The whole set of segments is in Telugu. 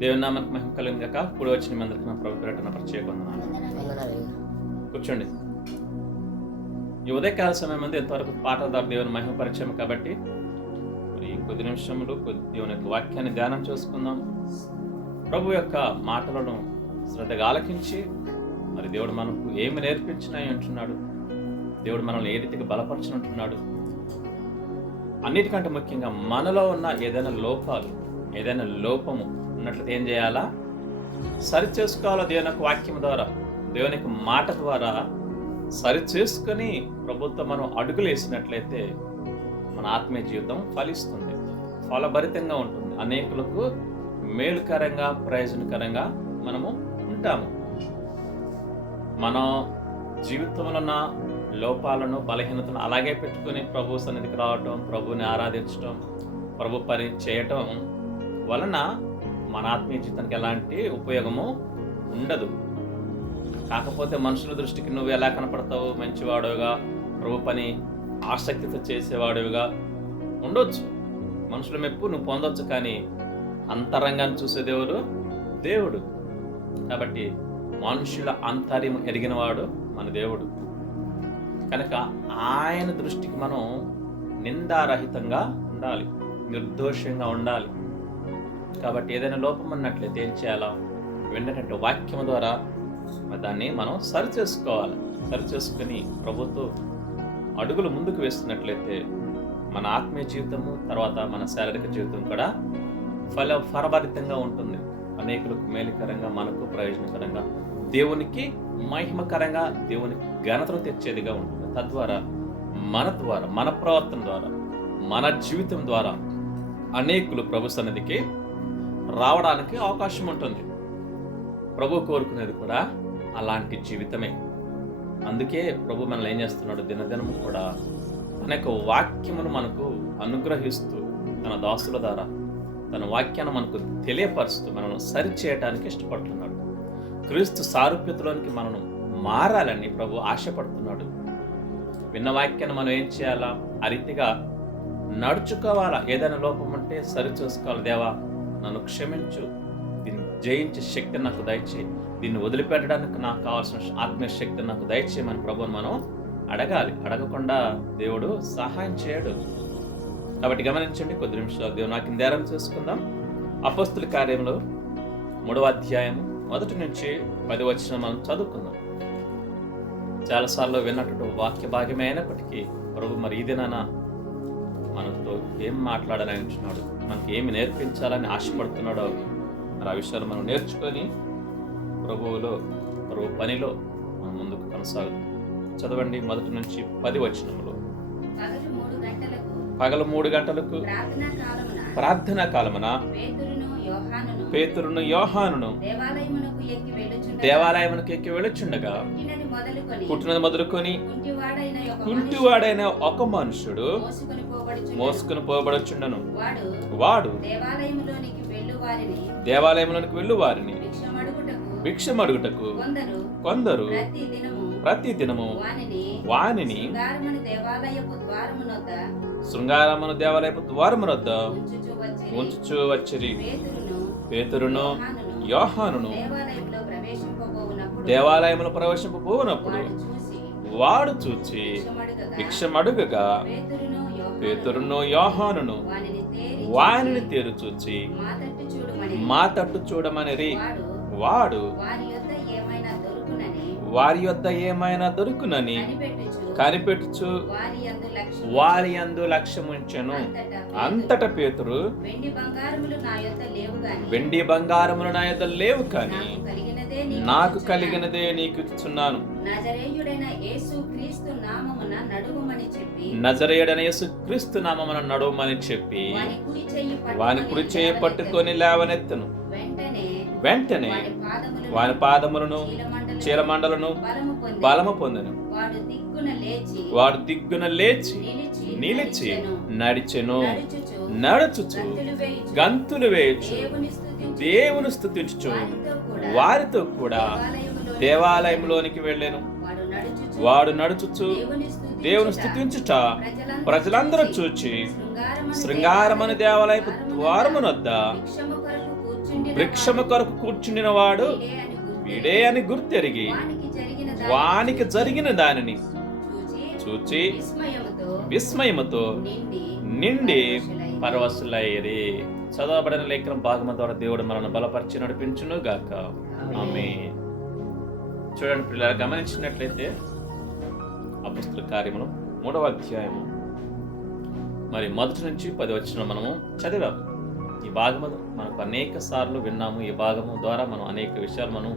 దేవుని నామానికి మహిమ కలుగును గాక. ఇప్పుడు వచ్చిన మీ అందరికీ నా ప్రభు పేరిట నా ప్రత్యేక వందనాలు. కూర్చోండి. ఈ ఉదయకాల సమయం మంది ఎంతవరకు పాటల ద్వారా దేవుని మహిమ పరిచయం కాబట్టి మరి కొద్ది నిమిషములు దేవుని యొక్క వాక్యాన్ని ధ్యానం చేసుకుందాం. ప్రభు యొక్క మాటలను శ్రద్ధగా ఆలకించి మరి దేవుడు మనకు ఏమి నేర్పించినాయి అంటున్నాడు, దేవుడు మనల్ని ఏ రీతిగా బలపరచనంటున్నాడు, అన్నిటికంటే ముఖ్యంగా మనలో ఉన్న ఏదైనా లోపాలు, ఏదైనా లోపము ఉన్నట్లయితే ఏం చేయాలా, సరి చేసుకోవాలా. దేవుని యొక్క వాక్యం ద్వారా, దేవుని యొక్క మాట ద్వారా సరి చేసుకొని ప్రభుత్వం మనం అడుగులు వేసినట్లయితే మన ఆత్మీయ జీవితం ఫలిస్తుంది, ఫలభరితంగా ఉంటుంది, అనేకులకు మేలుకరంగా ప్రయోజనకరంగా మనము ఉంటాము. మనం జీవితంలో ఉన్న లోపాలను, బలహీనతను అలాగే పెట్టుకుని ప్రభు సన్నిధికి రావటం, ప్రభుని ఆరాధించటం, ప్రభు పని చేయటం వలన మన ఆత్మీయ జీవితానికి ఎలాంటి ఉపయోగము ఉండదు. కాకపోతే మనుషుల దృష్టికి నువ్వు ఎలా కనపడతావు, మంచివాడుగా, ప్రభు పని ఆసక్తితో చేసేవాడుగా ఉండొచ్చు, మనుషుల మెప్పు నువ్వు పొందొచ్చు, కానీ అంతరంగాన్ని చూసే దేవుడు. కాబట్టి మనుషుల అంతర్యం ఎరిగినవాడు మన దేవుడు. కనుక ఆయన దృష్టికి మనం నిందారహితంగా ఉండాలి, నిర్దోషంగా ఉండాలి. కాబట్టి ఏదైనా లోపం అన్నట్లయితే ఏం చేయాలా, వెంటనే వాక్యం ద్వారా దాన్ని మనం సరి చేసుకోవాలి. సరి చేసుకుని ప్రభుత్వ అడుగులు ముందుకు వేస్తున్నట్లయితే మన ఆత్మీయ జీవితము, తర్వాత మన శారీరక జీవితం కూడా ఫలభరితంగా ఉంటుంది, అనేకులకు మేలుకరంగా, మనకు ప్రయోజనకరంగా, దేవునికి మహిమకరంగా, దేవునికి ఘనతను తెచ్చేదిగా ఉంటుంది. తద్వారా మన ప్రవర్తన ద్వారా, మన జీవితం ద్వారా అనేకులు ప్రభు సన్నిధికి రావడానికి అవకాశం ఉంటుంది. ప్రభు కోరుకునేది కూడా అలాంటి జీవితమే. అందుకే ప్రభు మనల్ని ఏం చేస్తున్నాడు, దినదినము కూడా తన యొక్క వాక్యమును మనకు అనుగ్రహిస్తూ, తన దాసుల ద్వారా తన వాక్యాన్ని మనకు తెలియపరుస్తూ మనల్ని సరి చేయడానికి ఇష్టపడుతున్నాడు. క్రీస్తు సారూప్యతలోనికి మనను మారాలని ప్రభు ఆశపడుతున్నాడు. విన్న వాక్యాన్ని మనం ఏం చేయాలా, ఆ రీతిగా నడుచుకోవాలా. ఏదైనా లోపం ఉంటే సరి చూసుకోవాలి. దేవా, నన్ను క్షమించు, దీన్ని జయించే శక్తిని నాకు దయచేయి, దీన్ని వదిలిపెట్టడానికి నాకు కావాల్సిన ఆత్మీయ శక్తిని నాకు దయచేయమని ప్రభువుని మనం అడగాలి. అడగకుండా దేవుడు సహాయం చేయడు. కాబట్టి గమనించండి, కొద్ది నిమిషాలు దేవుని వాక్యం ధ్యానం చేసుకుందాం. అపోస్తుల కార్యంలో 3వ అధ్యాయం 1 నుంచి 10 వచనం మనం చదువుకుందాం. చాలాసార్లు విన్నట్టు వాక్య భాగ్యమే అయినప్పటికీ ప్రభు మరి ఈ దినాన మనతో ఏం మాట్లాడాలని అంటున్నాడు, మనకి ఏమి నేర్పించాలని ఆశపడుతున్నాడో మరి ఆ విషయాలు మనం నేర్చుకొని ప్రభు పనిలో మనం ముందుకు కొనసాగుతాం. చదవండి 1 నుంచి 10 వచనములు. పగలు 3 గంటలకు ప్రార్థనా కాలమున పేతురును యోహానును దేవాలయమునకు ఎక్కి వెళ్ళుచుండగా పుట్టినది మొదలుకొని కుంటివాడైన ఒక మనుషుడు మోసుకుని పోబడుచుండను. వాడు దేవాలయములోనికి వెళ్ళు వారిని భిక్షమడుగుటకు కొందరు ప్రతి దినము వానిని శృంగారమును దేవాలయపు ద్వారమునొద్ద ఉంచుచూ వచ్చిరి. పేతురును యోహానును దేవాలయములో ప్రవేశింపబోనప్పుడు వాడు చూచి భిక్షమడుగగా పేతురును యోహానును వానిని తేరు చూచి మా తట్టు చూడమనిరి. వాడు వారి యొద్ద ఏమైనా దొరుకునని కనిపెట్టుచు వారి యందు లక్ష్యముంచెను. అంతట పేతురు, వెండి బంగారములు నా యొద్ద లేవు, కానీ నాకు కలిగినదే నీకు ఇచ్చుచున్నాను. నజరేయుడైన యేసు క్రీస్తు నామమున నడువమని చెప్పి వాని కుడి చేయి పట్టుకొని లేవనెత్తను. వెంటనే వాని పాదములను చీలమండలను బలము పొందెను. వాడు దిగ్గున లేచి నిలిచి నడిచెను. నడుచుచు గంతులు వేయచ్చు దేవుని స్తుతించుచు వారితో కూడా దేవాలయంలోనికి వెళ్ళెను. వాడు నడుచుచు దేవుని స్తుతించుట ప్రజలందరూ చూచి శృంగారమని దేవాలయపు ద్వారమునొద్ద భిక్షము కొరకు కూర్చుండిన వాడు వీడే అని గుర్తెరిగి వానికి జరిగిన దానిని చూచి విస్మయముతో నిండి పరవశులయ్యిరి. చదవబడిన లేఖన భాగము ద్వారా దేవుడు మనల్ని బలపరిచి నడిపించును గాక. ఆమేన్. చూడండి పిల్లలు, గమనించినట్లయితే అపొస్తలుల కార్యములు 3వ అధ్యాయము మరి 1 నుంచి 10 వచనం మనము చదివాం. ఈ భాగము మనకు అనేక సార్లు విన్నాము. ఈ భాగము ద్వారా మనం అనేక విషయాలు మనం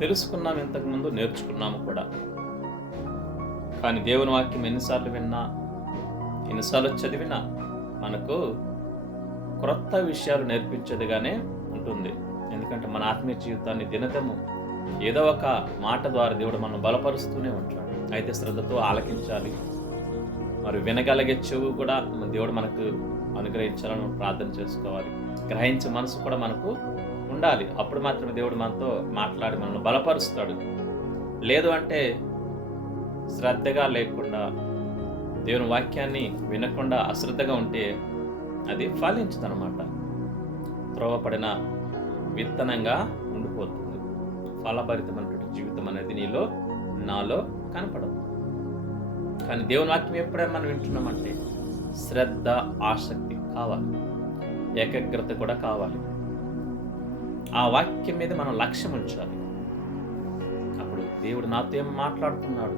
తెలుసుకున్నాము, ఇంతకుముందు నేర్చుకున్నాము కూడా. కానీ దేవుని వాక్యం ఎన్నిసార్లు విన్నా, ఎన్నిసార్లు చదివినా మనకు క్రొత్త విషయాలు నేర్పించేదిగానే ఉంటుంది. ఎందుకంటే మన ఆత్మీయ జీవితాన్ని దినదము ఏదో ఒక మాట ద్వారా దేవుడు మనం బలపరుస్తూనే ఉంటాడు. అయితే శ్రద్ధతో ఆలకించాలి. మరి వినగలిగే చెవు కూడా దేవుడు మనకు అనుగ్రహించాలని ప్రార్థన చేసుకోవాలి. గ్రహించే మనసు కూడా మనకు ఉండాలి. అప్పుడు మాత్రమే దేవుడు మనతో మాట్లాడి మనల్ని బలపరుస్తాడు. లేదు అంటే శ్రద్ధగా లేకుండా, దేవుని వాక్యాన్ని వినకుండా అశ్రద్ధగా ఉంటే అది ఫలించదనమాట. త్రోవపడిన విత్తనంగా ఉండిపోతుంది. ఫలభరితమైనటువంటి జీవితం అనేది నీలో నాలో కనపడదు. కానీ దేవుని వాక్యం ఎప్పుడైనా మనం వింటున్నామంటే శ్రద్ధ, ఆసక్తి కావాలి, ఏకాగ్రత కూడా కావాలి. ఆ వాక్యం మీద మనం లక్ష్యం ఉంచాలి. అప్పుడు దేవుడు నాతో ఏం మాట్లాడుతున్నాడు,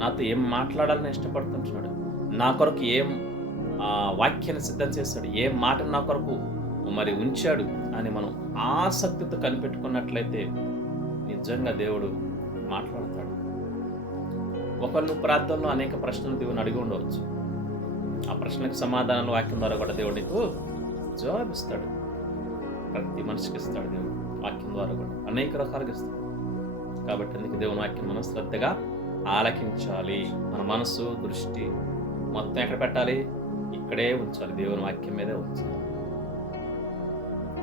నాతో ఏం మాట్లాడాలని ఇష్టపడుతుంటున్నాడు, నా కొరకు ఏం వాక్యాన్ని సిద్ధం చేస్తాడు, ఏ మాటను నా కొరకు మరి ఉంచాడు అని మనం ఆసక్తితో కనిపెట్టుకున్నట్లయితే నిజంగా దేవుడు మాట్లాడతాడు. ఒకళ్ళు ప్రార్థనలో అనేక ప్రశ్నలు దేవుని అడిగి ఉండవచ్చు. ఆ ప్రశ్నలకు సమాధానాలు వాక్యం ద్వారా కూడా దేవుడు నీకు జవాబిస్తాడు. ప్రతి మనిషికి ఇస్తాడు దేవుడు వాక్యం ద్వారా కూడా అనేక రకాలుగా ఇస్తాడు. కాబట్టి అందుకే దేవుని వాక్యం మనం శ్రద్ధగా ఆలకించాలి. మన మనసు, దృష్టి మొత్తం ఎక్కడ పెట్టాలి? ఇక్కడే ఉంచాలి, దేవుని వాక్యం మీదే ఉంచాలి.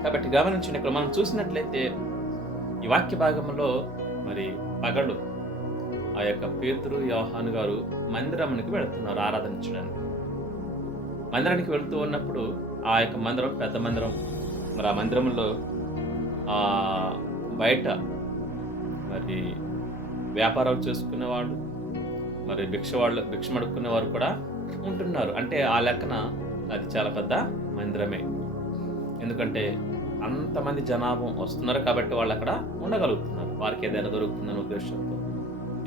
కాబట్టి గమనించండి, ఇక్కడ మనం చూసినట్లయితే ఈ వాక్య భాగంలో మరి పగలు ఆ యొక్క పేతురు, యోహాను గారు మందిరానికి వెళుతున్నారు ఆరాధించడానికి. మందిరానికి వెళుతూ ఉన్నప్పుడు ఆ యొక్క మందిరం పెద్ద మందిరం. మరి ఆ మందిరంలో బయట మరి వ్యాపారాలు చేసుకునేవాళ్ళు, మరి భిక్ష అడుక్కునేవారు కూడా ఉంటున్నారు. అంటే ఆ లెక్కన అది చాలా పెద్ద మందిరమే. ఎందుకంటే అంతమంది జనాభా వస్తున్నారు కాబట్టి వాళ్ళు అక్కడ ఉండగలుగుతున్నారు. వారికి ఏదైనా దొరుకుతుందనే ఉద్దేశంతో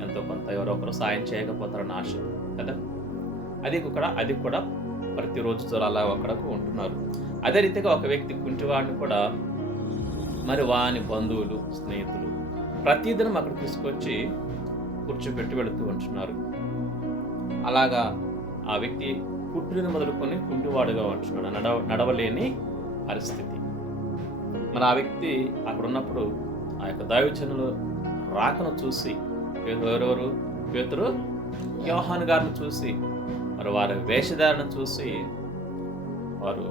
ఎంతో కొంత ఎవరో ఒకరు సాయం చేయకపోతారన్న ఆశ కదా. అది కూడా ప్రతిరోజు అలా అక్కడకు ఉంటున్నారు. అదే రీతిగా ఒక వ్యక్తి కుంటివాడిని కూడా మరి వాని బంధువులు, స్నేహితులు ప్రతిదినం అక్కడ తీసుకొచ్చి కూర్చోబెట్టి వెళుతూ ఉంటున్నారు. అలాగా ఆ వ్యక్తి పుట్టిన మొదలుకొని కుంటివాడుగా ఉంటున్నాడు, నడవలేని పరిస్థితి. మరి ఆ వ్యక్తి అక్కడ ఉన్నప్పుడు ఆ యొక్క దైవజనులు రాకను చూసి, ఎవరెవరు? పేతురు, యోహాను గారిని చూసి, మరి వారి వేషధారణ చూసి వారు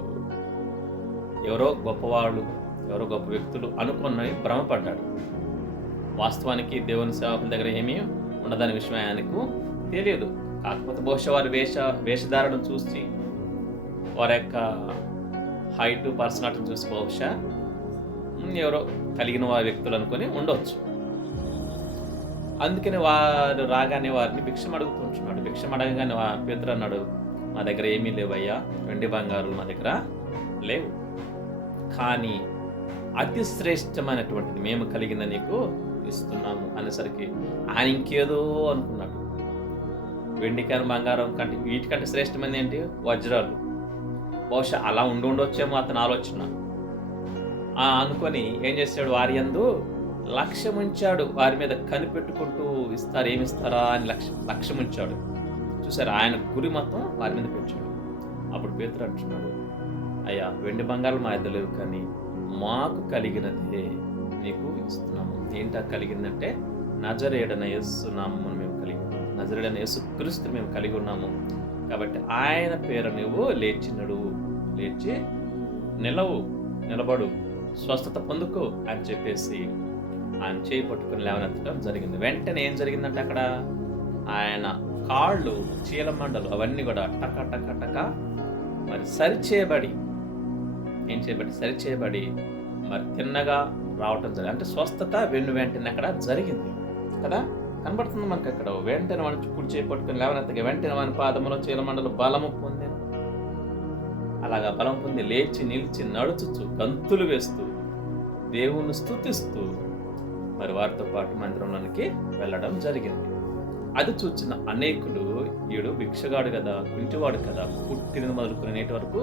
ఎవరో గొప్పవాళ్ళు, ఎవరో గొప్ప వ్యక్తులు అనుకుని భ్రమపడ్డాడు. వాస్తవానికి దేవుని సేవకుల దగ్గర ఏమీ ఉండదనే విషయం ఆయనకు తెలియదు. కాకపోతే బహుశా వారి వేషధారణ చూసి, వారి యొక్క హైట్, పర్సనాలిటీని చూసి బహుశా ఎవరో కలిగిన వారి వ్యక్తులు అనుకొని ఉండొచ్చు. అందుకని వారు రాగానే వారిని భిక్షం అడుగుతుంటున్నాడు. భిక్షం అడగగానే పేతురు అన్నాడు, మా దగ్గర ఏమీ లేవయ్యా, వెండి బంగారులు మా దగ్గర లేవు, కానీ అతి శ్రేష్టమైనటువంటిది మేము కలిగిన నీకు ఇస్తున్నాము అనేసరికి ఆయన ఇంకేదో అనుకున్నాడు. వెండి కానీ బంగారం కంటే వీటికంటే శ్రేష్టమైనది ఏంటి? వజ్రాలు. బహుశా అలా ఉండొచ్చేమో అతని ఆలోచన అనుకొని ఏం చేశాడు? వారి యందు లక్ష్యం ఉంచాడు. వారి మీద కనిపెట్టుకుంటూ ఏమిస్తారా అని లక్ష్యం ఉంచాడు. చూసారు, ఆయన గురి మొత్తం వారి మీద పెట్టాడు. అప్పుడు పేతురు అంటున్నాడు, అయ్యా, వెండి బంగారం మా ఇద్దరు లేవు, కానీ మాకు కలిగినదే నీకు ఇస్తున్నాము. ఏంటా కలిగిందంటే నజరేయుడైన యేసు నామమును మేము కలిగి ఉన్నాము, నజరేయుడైన యేసు క్రీస్తు మేము కలిగి ఉన్నాము. కాబట్టి ఆయన పేరు నువ్వు లేచి నిలబడు, స్వస్థత పొందుకో అని చెప్పేసి ఆయన చేయి పట్టుకుని లేవనెత్తడం జరిగింది. వెంటనే ఏం జరిగిందంటే అక్కడ ఆయన కాళ్ళు, చీలమండలు అవన్నీ కూడా టక టక టక మరి సరిచేయబడి మరి తిన్నగా రావటం జరిగింది. అంటే స్వస్థత వెంటనే అక్కడ జరిగింది కదా. కనబడుతుంది మనకి అక్కడ. వెంటనే మన కుడి చేయి పట్టుకుని లేవనెత్తగా వెంటనే మన పాదములో చీలమండలు బలము పొందాను. అలాగా బలం పొంది లేచి నిలిచి నడుచుచు గంతులు వేస్తూ దేవుణ్ణి స్తుతిస్తూ మరి వారితో పాటు మందిరంలోనికి వెళ్ళడం జరిగింది. అది చూచిన అనేకులు, ఈడు భిక్షగాడు కదా, కుంటివాడు కదా, పుట్టిన మొదలుకుని నేటి వరకు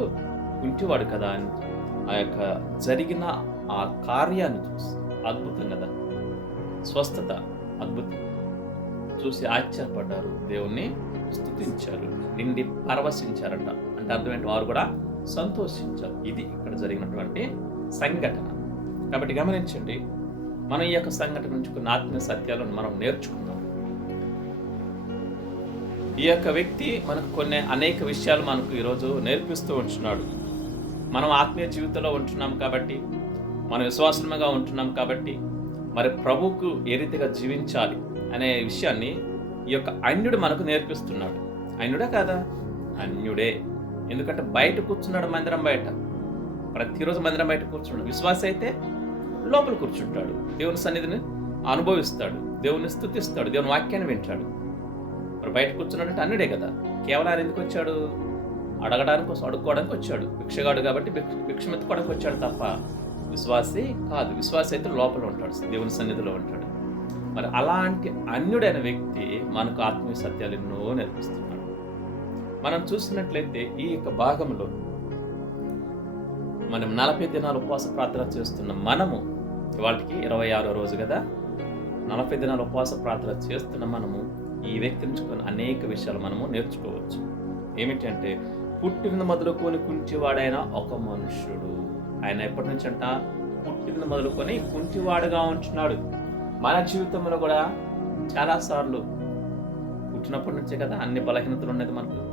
కుంటివాడు కదా అని ఆ యొక్క జరిగిన ఆ కార్యాన్ని చూసి, అద్భుతం కదా, స్వస్థత అద్భుతం చూసి ఆశ్చర్యపడ్డారు, దేవుణ్ణి స్తుతించారు, నిండి పరవశించారట. అంటే అర్థం ఏంటి? వారు కూడా సంతోషించారు. ఇది ఇక్కడ జరిగినటువంటి సంఘటన. కాబట్టి గమనించండి, మనం ఈ యొక్క సంఘటన నుంచి కొన్ని ఆత్మీయ సత్యాలను మనం నేర్చుకుందాం. ఈ యొక్క వ్యక్తి మనకు కొన్ని అనేక విషయాలు మనకు ఈరోజు నేర్పిస్తూ ఉంటున్నాడు. మనం ఆత్మీయ జీవితంలో ఉంటున్నాం కాబట్టి, మనం విశ్వాసముగా ఉంటున్నాం కాబట్టి, మరి ప్రభువుకు ఏ రీతిగా జీవించాలి అనే విషయాన్ని ఈ యొక్క అన్యుడు మనకు నేర్పిస్తున్నాడు. అన్యుడే కాదా? అన్యుడే. ఎందుకంటే బయట కూర్చున్నాడు, మందిరం బయట. ప్రతిరోజు మందిరం బయట కూర్చున్నాడు. విశ్వాస అయితే లోపల కూర్చుంటాడు, దేవుని సన్నిధిని అనుభవిస్తాడు, దేవుని స్తుతిస్తాడు, దేవుని వాక్యాన్ని వింటాడు. మరి బయట కూర్చున్నాడంటే అన్యుడే కదా. కేవలం ఆయన ఎందుకు వచ్చాడు? అడగడానికి కోసం, అడుక్కోవడానికి వచ్చాడు. భిక్షగాడు కాబట్టి భిక్షమెత్తుకోవడానికి వచ్చాడు తప్ప విశ్వాసి కాదు. విశ్వాసి అయితే లోపల ఉంటాడు, దేవుని సన్నిధిలో ఉంటాడు. మరి అలాంటి అన్యుడైన వ్యక్తి మనకు ఆత్మీయ సత్యాలు ఎన్నో నేర్పిస్తున్నాడు. మనం చూసినట్లయితే ఈ యొక్క భాగంలో మనం 40 దినాలు ఉపవాస ప్రార్థన చేస్తున్న మనము, వాళ్ళకి 26వ రోజు కదా, 40 దినాలు ఉపవాస ప్రార్థన చేస్తున్న మనము ఈ వ్యక్తి నుంచి కొన్ని అనేక విషయాలు మనము నేర్చుకోవచ్చు. ఏమిటంటే, పుట్టిన మొదలుకొని కుంటివాడైన ఒక మనుష్యుడు. ఆయన ఎప్పటి నుంచి అంట? పుట్టిన మొదలుకొని కుంటివాడుగా ఉంటున్నాడు. మన జీవితంలో కూడా చాలాసార్లు పుట్టినప్పటి నుంచే కదా అన్ని బలహీనతలు ఉండేది, మనకు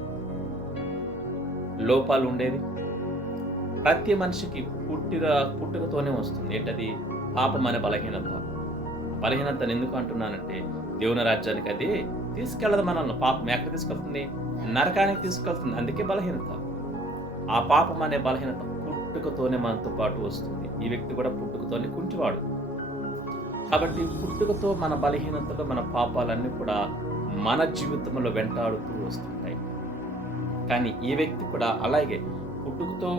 లోపాలు ఉండేది. ప్రతి మనిషికి పుట్టుకతోనే వస్తుంది. ఏంటది? పాపం అనే బలహీనత. బలహీనతను ఎందుకు అంటున్నానంటే, దేవుని రాజ్యానికి అది తీసుకెళ్ళదు మనల్ని. పాపం ఎక్కడ తీసుకెళ్తుంది? నరకానికి తీసుకెళ్తుంది. అందుకే బలహీనత. ఆ పాపం అనే బలహీనత పుట్టుకతోనే మనతో పాటు వస్తుంది. ఈ వ్యక్తి కూడా పుట్టుకతోనే కుంటివాడు కాబట్టి, పుట్టుకతో మన బలహీనతలు, మన పాపాలన్నీ కూడా మన జీవితంలో వెంటాడుతూ వస్తుంటాయి. కానీ ఈ వ్యక్తి కూడా అలాగే పుట్టుకతో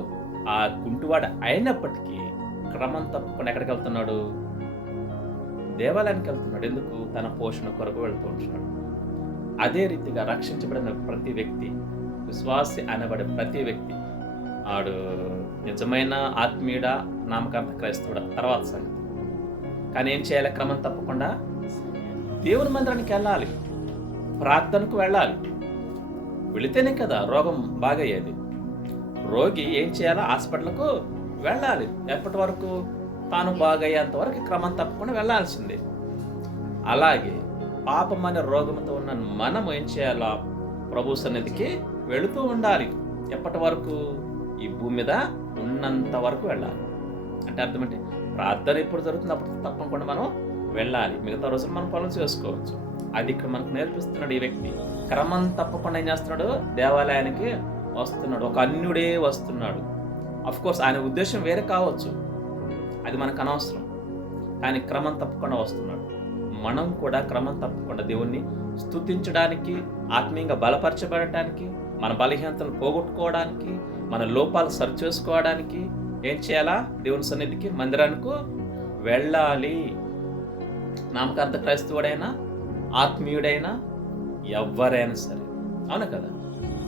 ఆ కుంటివాడు అయినప్పటికీ క్రమం తప్పకుండా ఎక్కడికి వెళ్తున్నాడు? దేవాలయానికి వెళ్తున్నాడు. ఎందుకు? తన పోషణ కొరకు వెళ్తూ ఉంటున్నాడు. అదే రీతిగా రక్షించబడిన ప్రతి వ్యక్తి, విశ్వాసి అనబడే ప్రతి వ్యక్తి, ఆడు నిజమైన ఆత్మీయుడా, నామకార్థ క్రైస్తవుడా తర్వాత సంగతి. కానీ ఏం చేయాలి? క్రమం తప్పకుండా దేవుని మందిరానికి వెళ్ళాలి, ప్రార్థనకు వెళ్ళాలి. వెళితేనే కదా రోగం బాగయ్యేది. రోగి ఏం చేయాలి? హాస్పిటల్కు వెళ్ళాలి. ఎప్పటి వరకు? తాను బాగయ్యేంత వరకు క్రమం తప్పకుండా వెళ్ళాల్సిందే. అలాగే పాపం అనే రోగంతో ఉన్న మనం ఏం చేయాలా? ప్రభు సన్నిధికి వెళుతూ ఉండాలి. ఎప్పటి వరకు? ఈ భూమి మీద ఉన్నంత వరకు వెళ్ళాలి. అంటే అర్థం ఏంటి? ప్రార్థన ఎప్పుడు జరుగుతుంది అప్పుడు తప్పకుండా మనం వెళ్ళాలి. మిగతా రోజులు మనం పనులు చేసుకోవచ్చు. అది ఇక్కడ మనకు నేర్పిస్తున్నాడు ఈ వ్యక్తి. క్రమం తప్పకుండా ఏం చేస్తున్నాడు? దేవాలయానికి వస్తున్నాడు. ఒక అన్యుడే వస్తున్నాడు. కోర్స్ ఆయన ఉద్దేశం వేరే కావచ్చు, అది మనకు అనవసరం. కానీ క్రమం తప్పకుండా వస్తున్నాడు. మనం కూడా క్రమం తప్పకుండా దేవుణ్ణి స్తుతించడానికి, ఆత్మీయంగా బలపరచబడటానికి, మన బలహీనతలను పోగొట్టుకోవడానికి, మన లోపాలు సరిచేసుకోవడానికి ఏం చేయాలా? దేవుని సన్నిధికి, మందిరానికి వెళ్ళాలి. నామకార్థ క్రైస్తవుడైనా, ఆత్మీయుడైనా, ఎవరైనా సరే, అవును కదా.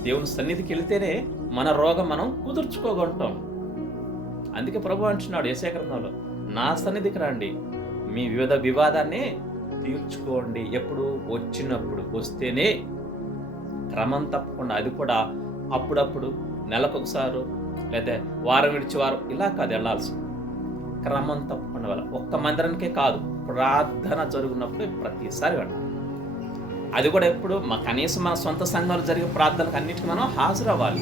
దేవుని సన్నిధికి వెళితేనే మన రోగం మనం కుదుర్చుకోగలుగుతాం. అందుకే ప్రభు అంటున్నాడు యేసయ్య గ్రంథంలో, నా సన్నిధికి రండి, మీ వివాదాన్ని తీర్చుకోండి. ఎప్పుడు? వచ్చినప్పుడు. వస్తేనే క్రమం తప్పకుండా. అది కూడా అప్పుడప్పుడు, నెలకొకసారి, లేదా వారం విడిచి వారం, ఇలా కాదు వెళ్ళాల్సి. క్రమం తప్పకుండా వెళ్ళాలి. ఒక్క మందిరానికే కాదు, ప్రార్థన జరుగుతున్నప్పుడు ప్రతిసారి వెళ్ళాలి. అది కూడా ఎప్పుడు? కనీసం మన సొంత సంఘాలు జరిగే ప్రార్థనలకు అన్నిటికీ మనం హాజరు అవ్వాలి.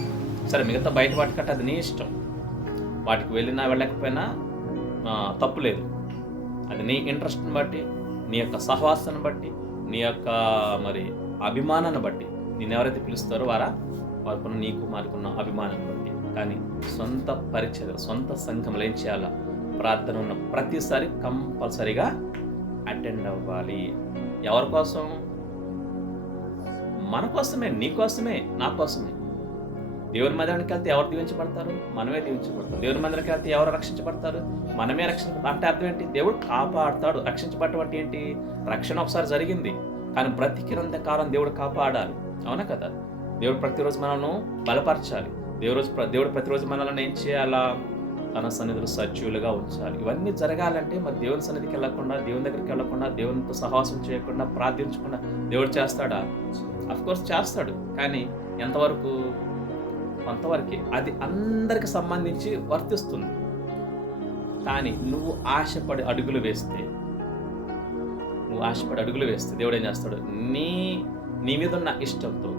సరే, మిగతా బయట వాటి కట్ట అది నీ ఇష్టం. వాటికి వెళ్ళినా వెళ్ళకపోయినా తప్పు లేదు. అది నీ ఇంట్రెస్ట్ని బట్టి, నీ యొక్క సహవాసాన్ని బట్టి, నీ యొక్క మరి అభిమానాన్ని బట్టి, నేను ఎవరైతే పిలుస్తారో వారికున్న నీకు మారుకున్న అభిమానాన్ని బట్టి. కానీ సొంత పరిచయం, సొంత సంఘంలో ఏం చేయాలా? ప్రార్థన ఉన్న ప్రతిసారి కంపల్సరీగా అటెండ్ అవ్వాలి. ఎవరి కోసం? మన కోసమే, నీ కోసమే, నా కోసమే. దేవుని మందిరానికి వెళ్తే ఎవరు దీవించబడతారు? మనమే దీవించబడతాం. దేవుని మందిరానికి వెళ్తే ఎవరు రక్షించబడతారు? మనమే రక్షించబడతాం. అంటే అర్థం ఏంటి? దేవుడు కాపాడుతాడు. రక్షించబడటం అంటే ఏంటి? రక్షణ ఒకసారి జరిగింది, కానీ బ్రతికినంత కాలం దేవుడు కాపాడాలి. అవునా కదా? దేవుడు ప్రతిరోజు మనల్ని బలపరచాలి. దేవుడు ప్రతిరోజు మనల్ని ఏం చేయాలా? తన సన్నిధిలో సజీవులుగా ఉంచాలి. ఇవన్నీ జరగాలంటే మరి దేవుని సన్నిధికి వెళ్ళకుండా, దేవుని దగ్గరికి వెళ్ళకుండా, దేవునితో సహవాసం చేయకుండా, ప్రార్థించకుండా దేవుడు చేస్తాడా? అఫ్కోర్స్ చేస్తాడు, కానీ ఎంతవరకు? కొంతవరకే. అది అందరికి సంబంధించి వర్తిస్తుంది. కానీ నువ్వు ఆశపడి అడుగులు వేస్తే దేవుడు ఏం చేస్తాడు? నీ మీద ఉన్న ఇష్టంతో,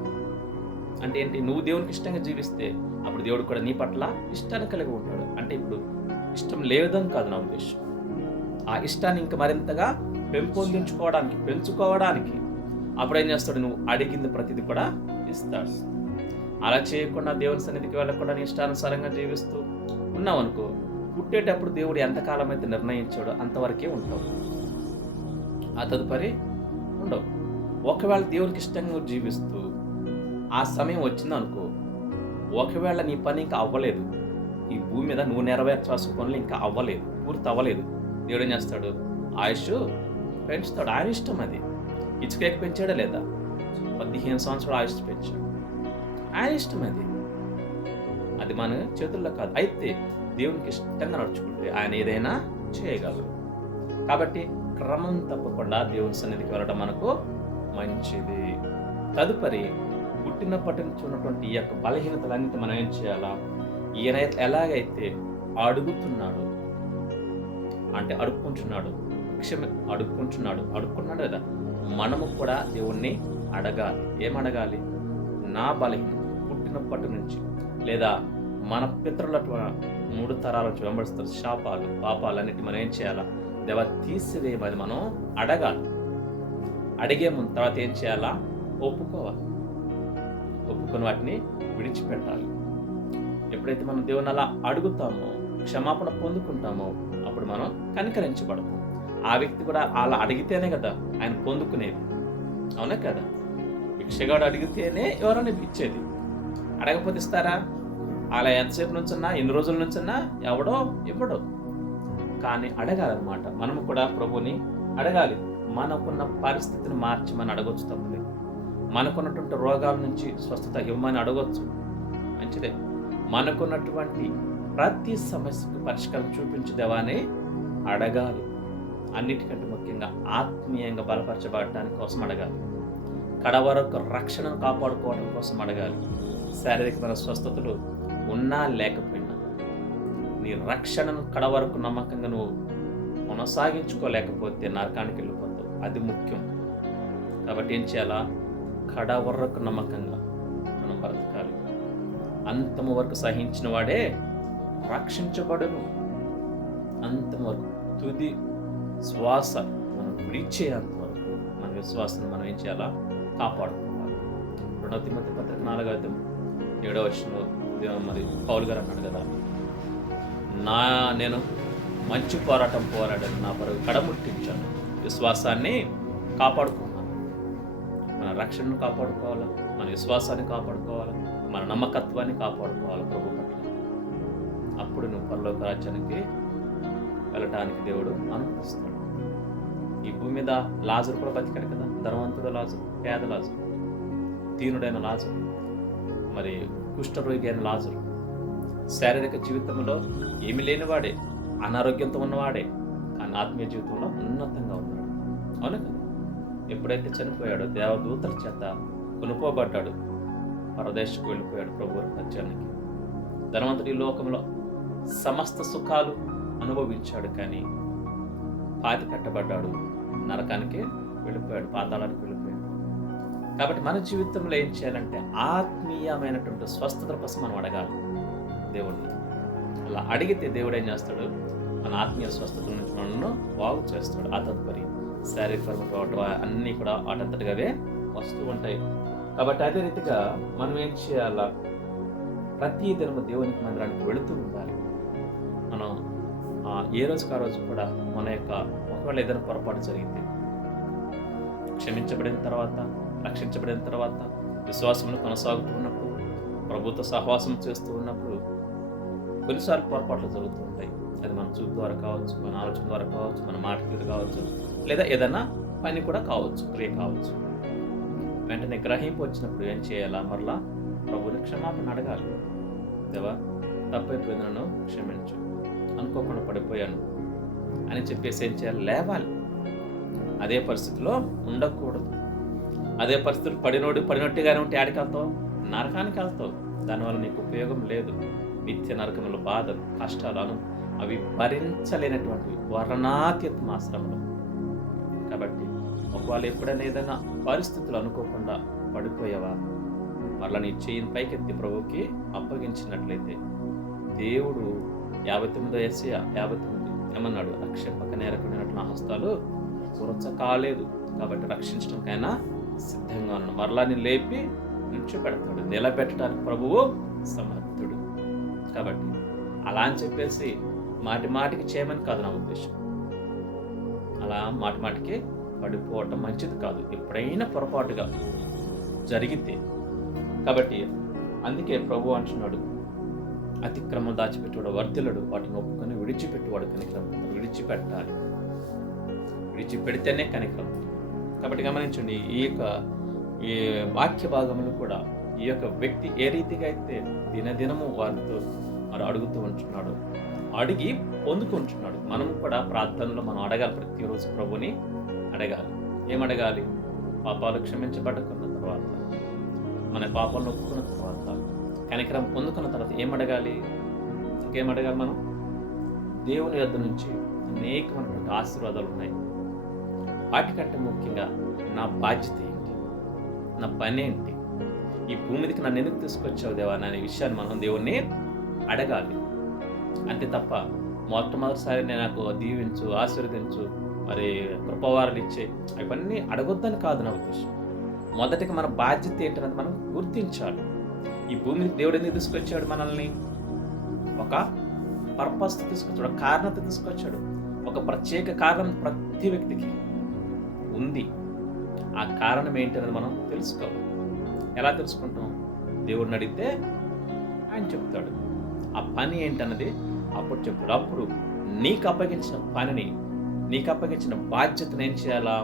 అంటే ఏంటి? నువ్వు దేవునికి ఇష్టంగా జీవిస్తే అప్పుడు దేవుడు కూడా నీ పట్ల ఇష్టాన్ని కలిగి ఉంటాడు. అంటే ఇప్పుడు ఇష్టం లేదని కాదు నా ఉద్దేశం. ఆ ఇష్టాన్ని ఇంకా మరింతగా పెంచుకోవడానికి అప్పుడు ఏం చేస్తాడు? నువ్వు అడిగింది ప్రతిదీ కూడా ఇస్తాడు. అలా చేయకుండా దేవుని సన్నిధికి వెళ్ళకుండా నీ ఇష్టానుసారంగా జీవిస్తూ ఉన్నావు అనుకో, పుట్టేటప్పుడు దేవుడు ఎంతకాలం అయితే నిర్ణయించాడో అంతవరకే ఉంటావు. ఆ తదుపరి ఉండవు. ఒకవేళ దేవునికి ఇష్టంగా జీవిస్తూ ఆ సమయం వచ్చిందనుకో, ఒకవేళ నీ పని ఇంకా అవ్వలేదు, ఈ భూమి మీద నువ్వు నెరవేర్చాల్సిన పనులు ఇంకా పూర్తి అవ్వలేదు, దేవుడు ఏం చేస్తాడు? ఆయుష్ పెంచుతాడు. ఆయన ఇష్టం అది. ఇచ్చుకేకి పెంచాడా లేదా? 15 సంవత్సరాలు ఆయుష్ పెంచాడు. ఆయన ఇష్టం అది మన చేతుల్లో కాదు. అయితే దేవునికి ఇష్టంగా నడుచుకుంటే ఆయన ఏదైనా చేయగలరు. కాబట్టి క్రమం తప్పకుండా దేవుని సన్నిధికి వెళ్ళడం మనకు మంచిది. తదుపరి పుట్టినప్పటి నుంచి ఉన్నటువంటి ఈ యొక్క బలహీనతలన్నిటి మనం ఏం చేయాలా? ఈయన ఎలాగైతే అడుగుతున్నాడు, అంటే అడుక్కుంటున్నాడు కదా, మనము కూడా దేవుణ్ణి అడగాలి. ఏమడగాలి? నా బలహీనత పుట్టినప్పటి నుంచి, లేదా మన పితరుల 3 తరాల నుంచి వెంబడిస్తున్న శాపాలు, పాపాలన్నిటి మనం ఏం చేయాలా? దేవా తీసివేయమని మనం అడగాలి. అడిగే ముందు తర్వాత ఏం చేయాలా? ఒప్పుకొని వాటిని విడిచిపెట్టాలి. ఎప్పుడైతే మనం దేవుని అలా అడుగుతామో, క్షమాపణ పొందుకుంటామో, అప్పుడు మనం కనికరించబడతాం. ఆ వ్యక్తి కూడా అలా అడిగితేనే కదా ఆయన పొందుకునేది. అవునా కదా? భిక్షగాడు అడిగితేనే ఎవరైనా ఇచ్చేది. అడగకపోతే ఇస్తారా? అలా ఎంతసేపు నుంచున్నా, ఎన్ని రోజుల నుంచున్నా ఎవడో ఇవ్వడు. కానీ అడగాలన్నమాట. మనము కూడా ప్రభుని అడగాలి. మనకున్న పరిస్థితిని మార్చమని అడగొచ్చు, తప్పులేదు. మనకున్నటువంటి రోగాల నుంచి స్వస్థత ఇవ్వమని అడగొచ్చు, మంచిదే. మనకున్నటువంటి ప్రతి సమస్యకు పరిష్కారం చూపించు దేవా అని అడగాలి. అన్నిటికంటే ముఖ్యంగా ఆత్మీయంగా బలపరచబడటానికి కోసం అడగాలి. కడవరకు రక్షణను కాపాడుకోవడం కోసం అడగాలి. శారీరకమైన స్వస్థతలు ఉన్నా లేకపోయినా నీ రక్షణను కడవరకు నమ్మకంగా నువ్వు కొనసాగించుకోలేకపోతే నరకానికి వెళ్ళిపోతావు. అది ముఖ్యం. కాబట్టి ఏం చేయాలా? కడవరకు నమ్మకంగా మనం బ్రతకాలి. అంతము వరకు సహించిన వాడే రక్షించబడును. అంతము వరకు, తుది శ్వాస మనం విడిచేంత వరకు మన విశ్వాసాన్ని మనం ఏం చేయాలా? కాపాడుకోవాలి. 2 తిమోతి పత్రిక 4:7 మరి పౌలు గారు అన్నాడు కదా, నేను మంచి పోరాటం పోరాడాను, నా పరుగు కడముట్టించాను, విశ్వాసాన్ని కాపాడుకున్నాను. మన రక్షణను కాపాడుకోవాలా, మన విశ్వాసాన్ని కాపాడుకోవాలా, మన నమ్మకత్వాన్ని కాపాడుకోవాలి ప్రభు పట్ల. అప్పుడు నువ్వు పరలోక రాజ్యానికి వెళ్ళటానికి దేవుడు అనుమతిస్తాడు. ఈ భూమి మీద లాజరు కూడా బతికాడు కదా, ధనవంతుడు లాజరు, పేద లాజరు, దీనుడైన లాజరు, మరి కుష్ఠరోగి అయిన లాజరు, శారీరక జీవితంలో ఏమి లేనివాడే, అనారోగ్యంతో ఉన్నవాడే, కానీ ఆత్మీయ జీవితంలో ఉన్నతంగా ఉన్నాడు. అవును కదా? ఎప్పుడైతే చనిపోయాడో దేవదూతల చేత కొనుక్కోబడ్డాడు, పరదేశకు వెళ్ళిపోయాడు ప్రభు రాజ్యానికి. ధనవంతుడి లోకంలో సమస్త సుఖాలు అనుభవించాడు, కానీ పాతి పెట్టబడ్డాడు, నరకానికి వెళ్ళిపోయాడు, పాతాళానికి వెళ్ళిపోయాడు. కాబట్టి మన జీవితంలో ఏం చేయాలంటే ఆత్మీయమైనటువంటి స్వస్థత కోసం మనం అడగాలి దేవుడిని. అలా అడిగితే దేవుడు ఏం చేస్తాడు? మన ఆత్మీయ స్వస్థత నుంచి మనల్ని బాగు చేస్తాడు. ఆ తదుపరి శారీరక అన్నీ కూడా ఆటంతటిగానే వస్తూ ఉంటాయి. కాబట్టి అదే రీతిగా మనం ఏం చేయాలా? ప్రతి దినము దేవునికి మందిరానికి వెళుతూ ఉండాలి. మనం ఏ రోజుకి ఆ రోజు కూడా మన యొక్క ఒకవేళ ఏదైనా పొరపాటు జరిగింది, క్షమించబడిన తర్వాత, రక్షించబడిన తర్వాత, విశ్వాసంలో కొనసాగుతూ ఉన్నప్పుడు, ప్రభుత్వ సహవాసం చేస్తూ ఉన్నప్పుడు కొన్నిసార్లు పొరపాట్లు జరుగుతూ ఉంటాయి. అది మన చూపు ద్వారా కావచ్చు, మన ఆలోచన ద్వారా కావచ్చు, మన మాట తీరు కావచ్చు, లేదా ఏదైనా పని కూడా కావచ్చు, క్రియ కావచ్చు. వెంటనే గ్రహింపు వచ్చినప్పుడు ఏం చేయాలా? మరలా ప్రభువుని క్షమాపణ అడగాలి. దేవా, తప్పైపోయింది, నన్ను క్షమించు, అనుకోకుండా పడిపోయాను అని చెప్పేసి ఏం చేయాలి? లేవాలి. అదే పరిస్థితిలో ఉండకూడదు. అదే పరిస్థితులు పడినట్టుగానే ఉంటే ఆడికి వెళ్తావు, నరకానికి వెళ్తావు. దానివల్ల నీకు ఉపయోగం లేదు. నిత్య నరకములు, బాధలు, కష్టాలు అవి భరించలేనటువంటివి, వర్ణాతీతం ఆశ్రమంలో. కాబట్టి ఒకవేళ ఎప్పుడైనా ఏదైనా పరిస్థితులు అనుకోకుండా పడిపోయావా, మరలా నీ చేయిని పైకెత్తి ప్రభువుకి అప్పగించినట్లయితే దేవుడు 59 యెషయా 59 ఏమన్నాడు? రక్షింపక నేరకుడినట్లు నా హస్తాలు కురచ కాలేదు, కాబట్టి రక్షించడానికైనా సిద్ధంగా ఉన్నాడు. మరలా నేను లేపి నిల్చోబెడతాడు, నిలబెట్టడానికి ప్రభువు సమర్థుడు. కాబట్టి అలా అని చెప్పేసి మాటి మాటికి చేయమని కాదు నా ఉద్దేశం. అలా మాటి మాటికి పడిపోవటం మంచిది కాదు, ఎప్పుడైనా పొరపాటుగా జరిగితే. కాబట్టి అందుకే ప్రభు అంటున్నాడు, అతిక్రమం దాచిపెట్టేవాడు వర్ధిల్లడు, వాటిని ఒప్పుకొని విడిచిపెట్టేవాడు కనికరం. విడిచిపెట్టాలి, విడిచిపెడితేనే కనికరం. కాబట్టి గమనించండి, ఈ వాక్య భాగములు కూడా ఈ యొక్క వ్యక్తి ఏ రీతిగా అయితే దినదినము వారితో మరి అడుగుతూ ఉంటున్నాడు, అడిగి పొందుకుంటున్నాడు. మనం కూడా ప్రార్థనలో మనం అడగాలి, ప్రతిరోజు ప్రభుని అడగాలి. ఏమడగాలి? పాపాలు క్షమించబడుకున్న తర్వాత, మన పాపాలను ఒప్పుకున్న తర్వాత, కనికరం పొందుకున్న తర్వాత ఏమడగాలి? ఇంకేమడగాలి? మనం దేవుని యొద్ద నుంచి అనేకమైనటువంటి ఆశీర్వాదాలు ఉన్నాయి. వాటికంటే ముఖ్యంగా నా బాధ్యత ఏంటి, నా పని ఏంటి, ఈ భూమి మీదకి నన్ను ఎందుకు తీసుకొచ్చావు దేవా అనే విషయాన్ని మనం దేవుణ్ణి అడగాలి. అంతే తప్ప మొట్టమొదటిసారి నేను నాకు దీవించు, ఆశీర్వదించు, మరి కృపవారాలు ఇచ్చే అవన్నీ అడగొద్దని కాదు నా ఉద్దేశం. మొదటికి మన బాధ్యత ఏంటన్నది మనం గుర్తించాలి. ఈ భూమికి దేవుడు ఎందుకు తీసుకొచ్చాడు? మనల్ని ఒక పర్పస్ తీసుకొచ్చాడు, ఒక కారణత తీసుకొచ్చాడు. ఒక ప్రత్యేక కారణం ప్రతి వ్యక్తికి ఉంది. ఆ కారణం ఏంటన్నది మనం తెలుసుకోవాలి. ఎలా తెలుసుకుంటాం? దేవుడిని అడిగితే ఆయన చెప్తాడు. ఆ పని ఏంటన్నది అప్పుడు చెప్తాడు. అప్పుడు నీకు అప్పగించిన పనిని, నీకు అప్పగించిన బాధ్యతను ఏం చేయాలా?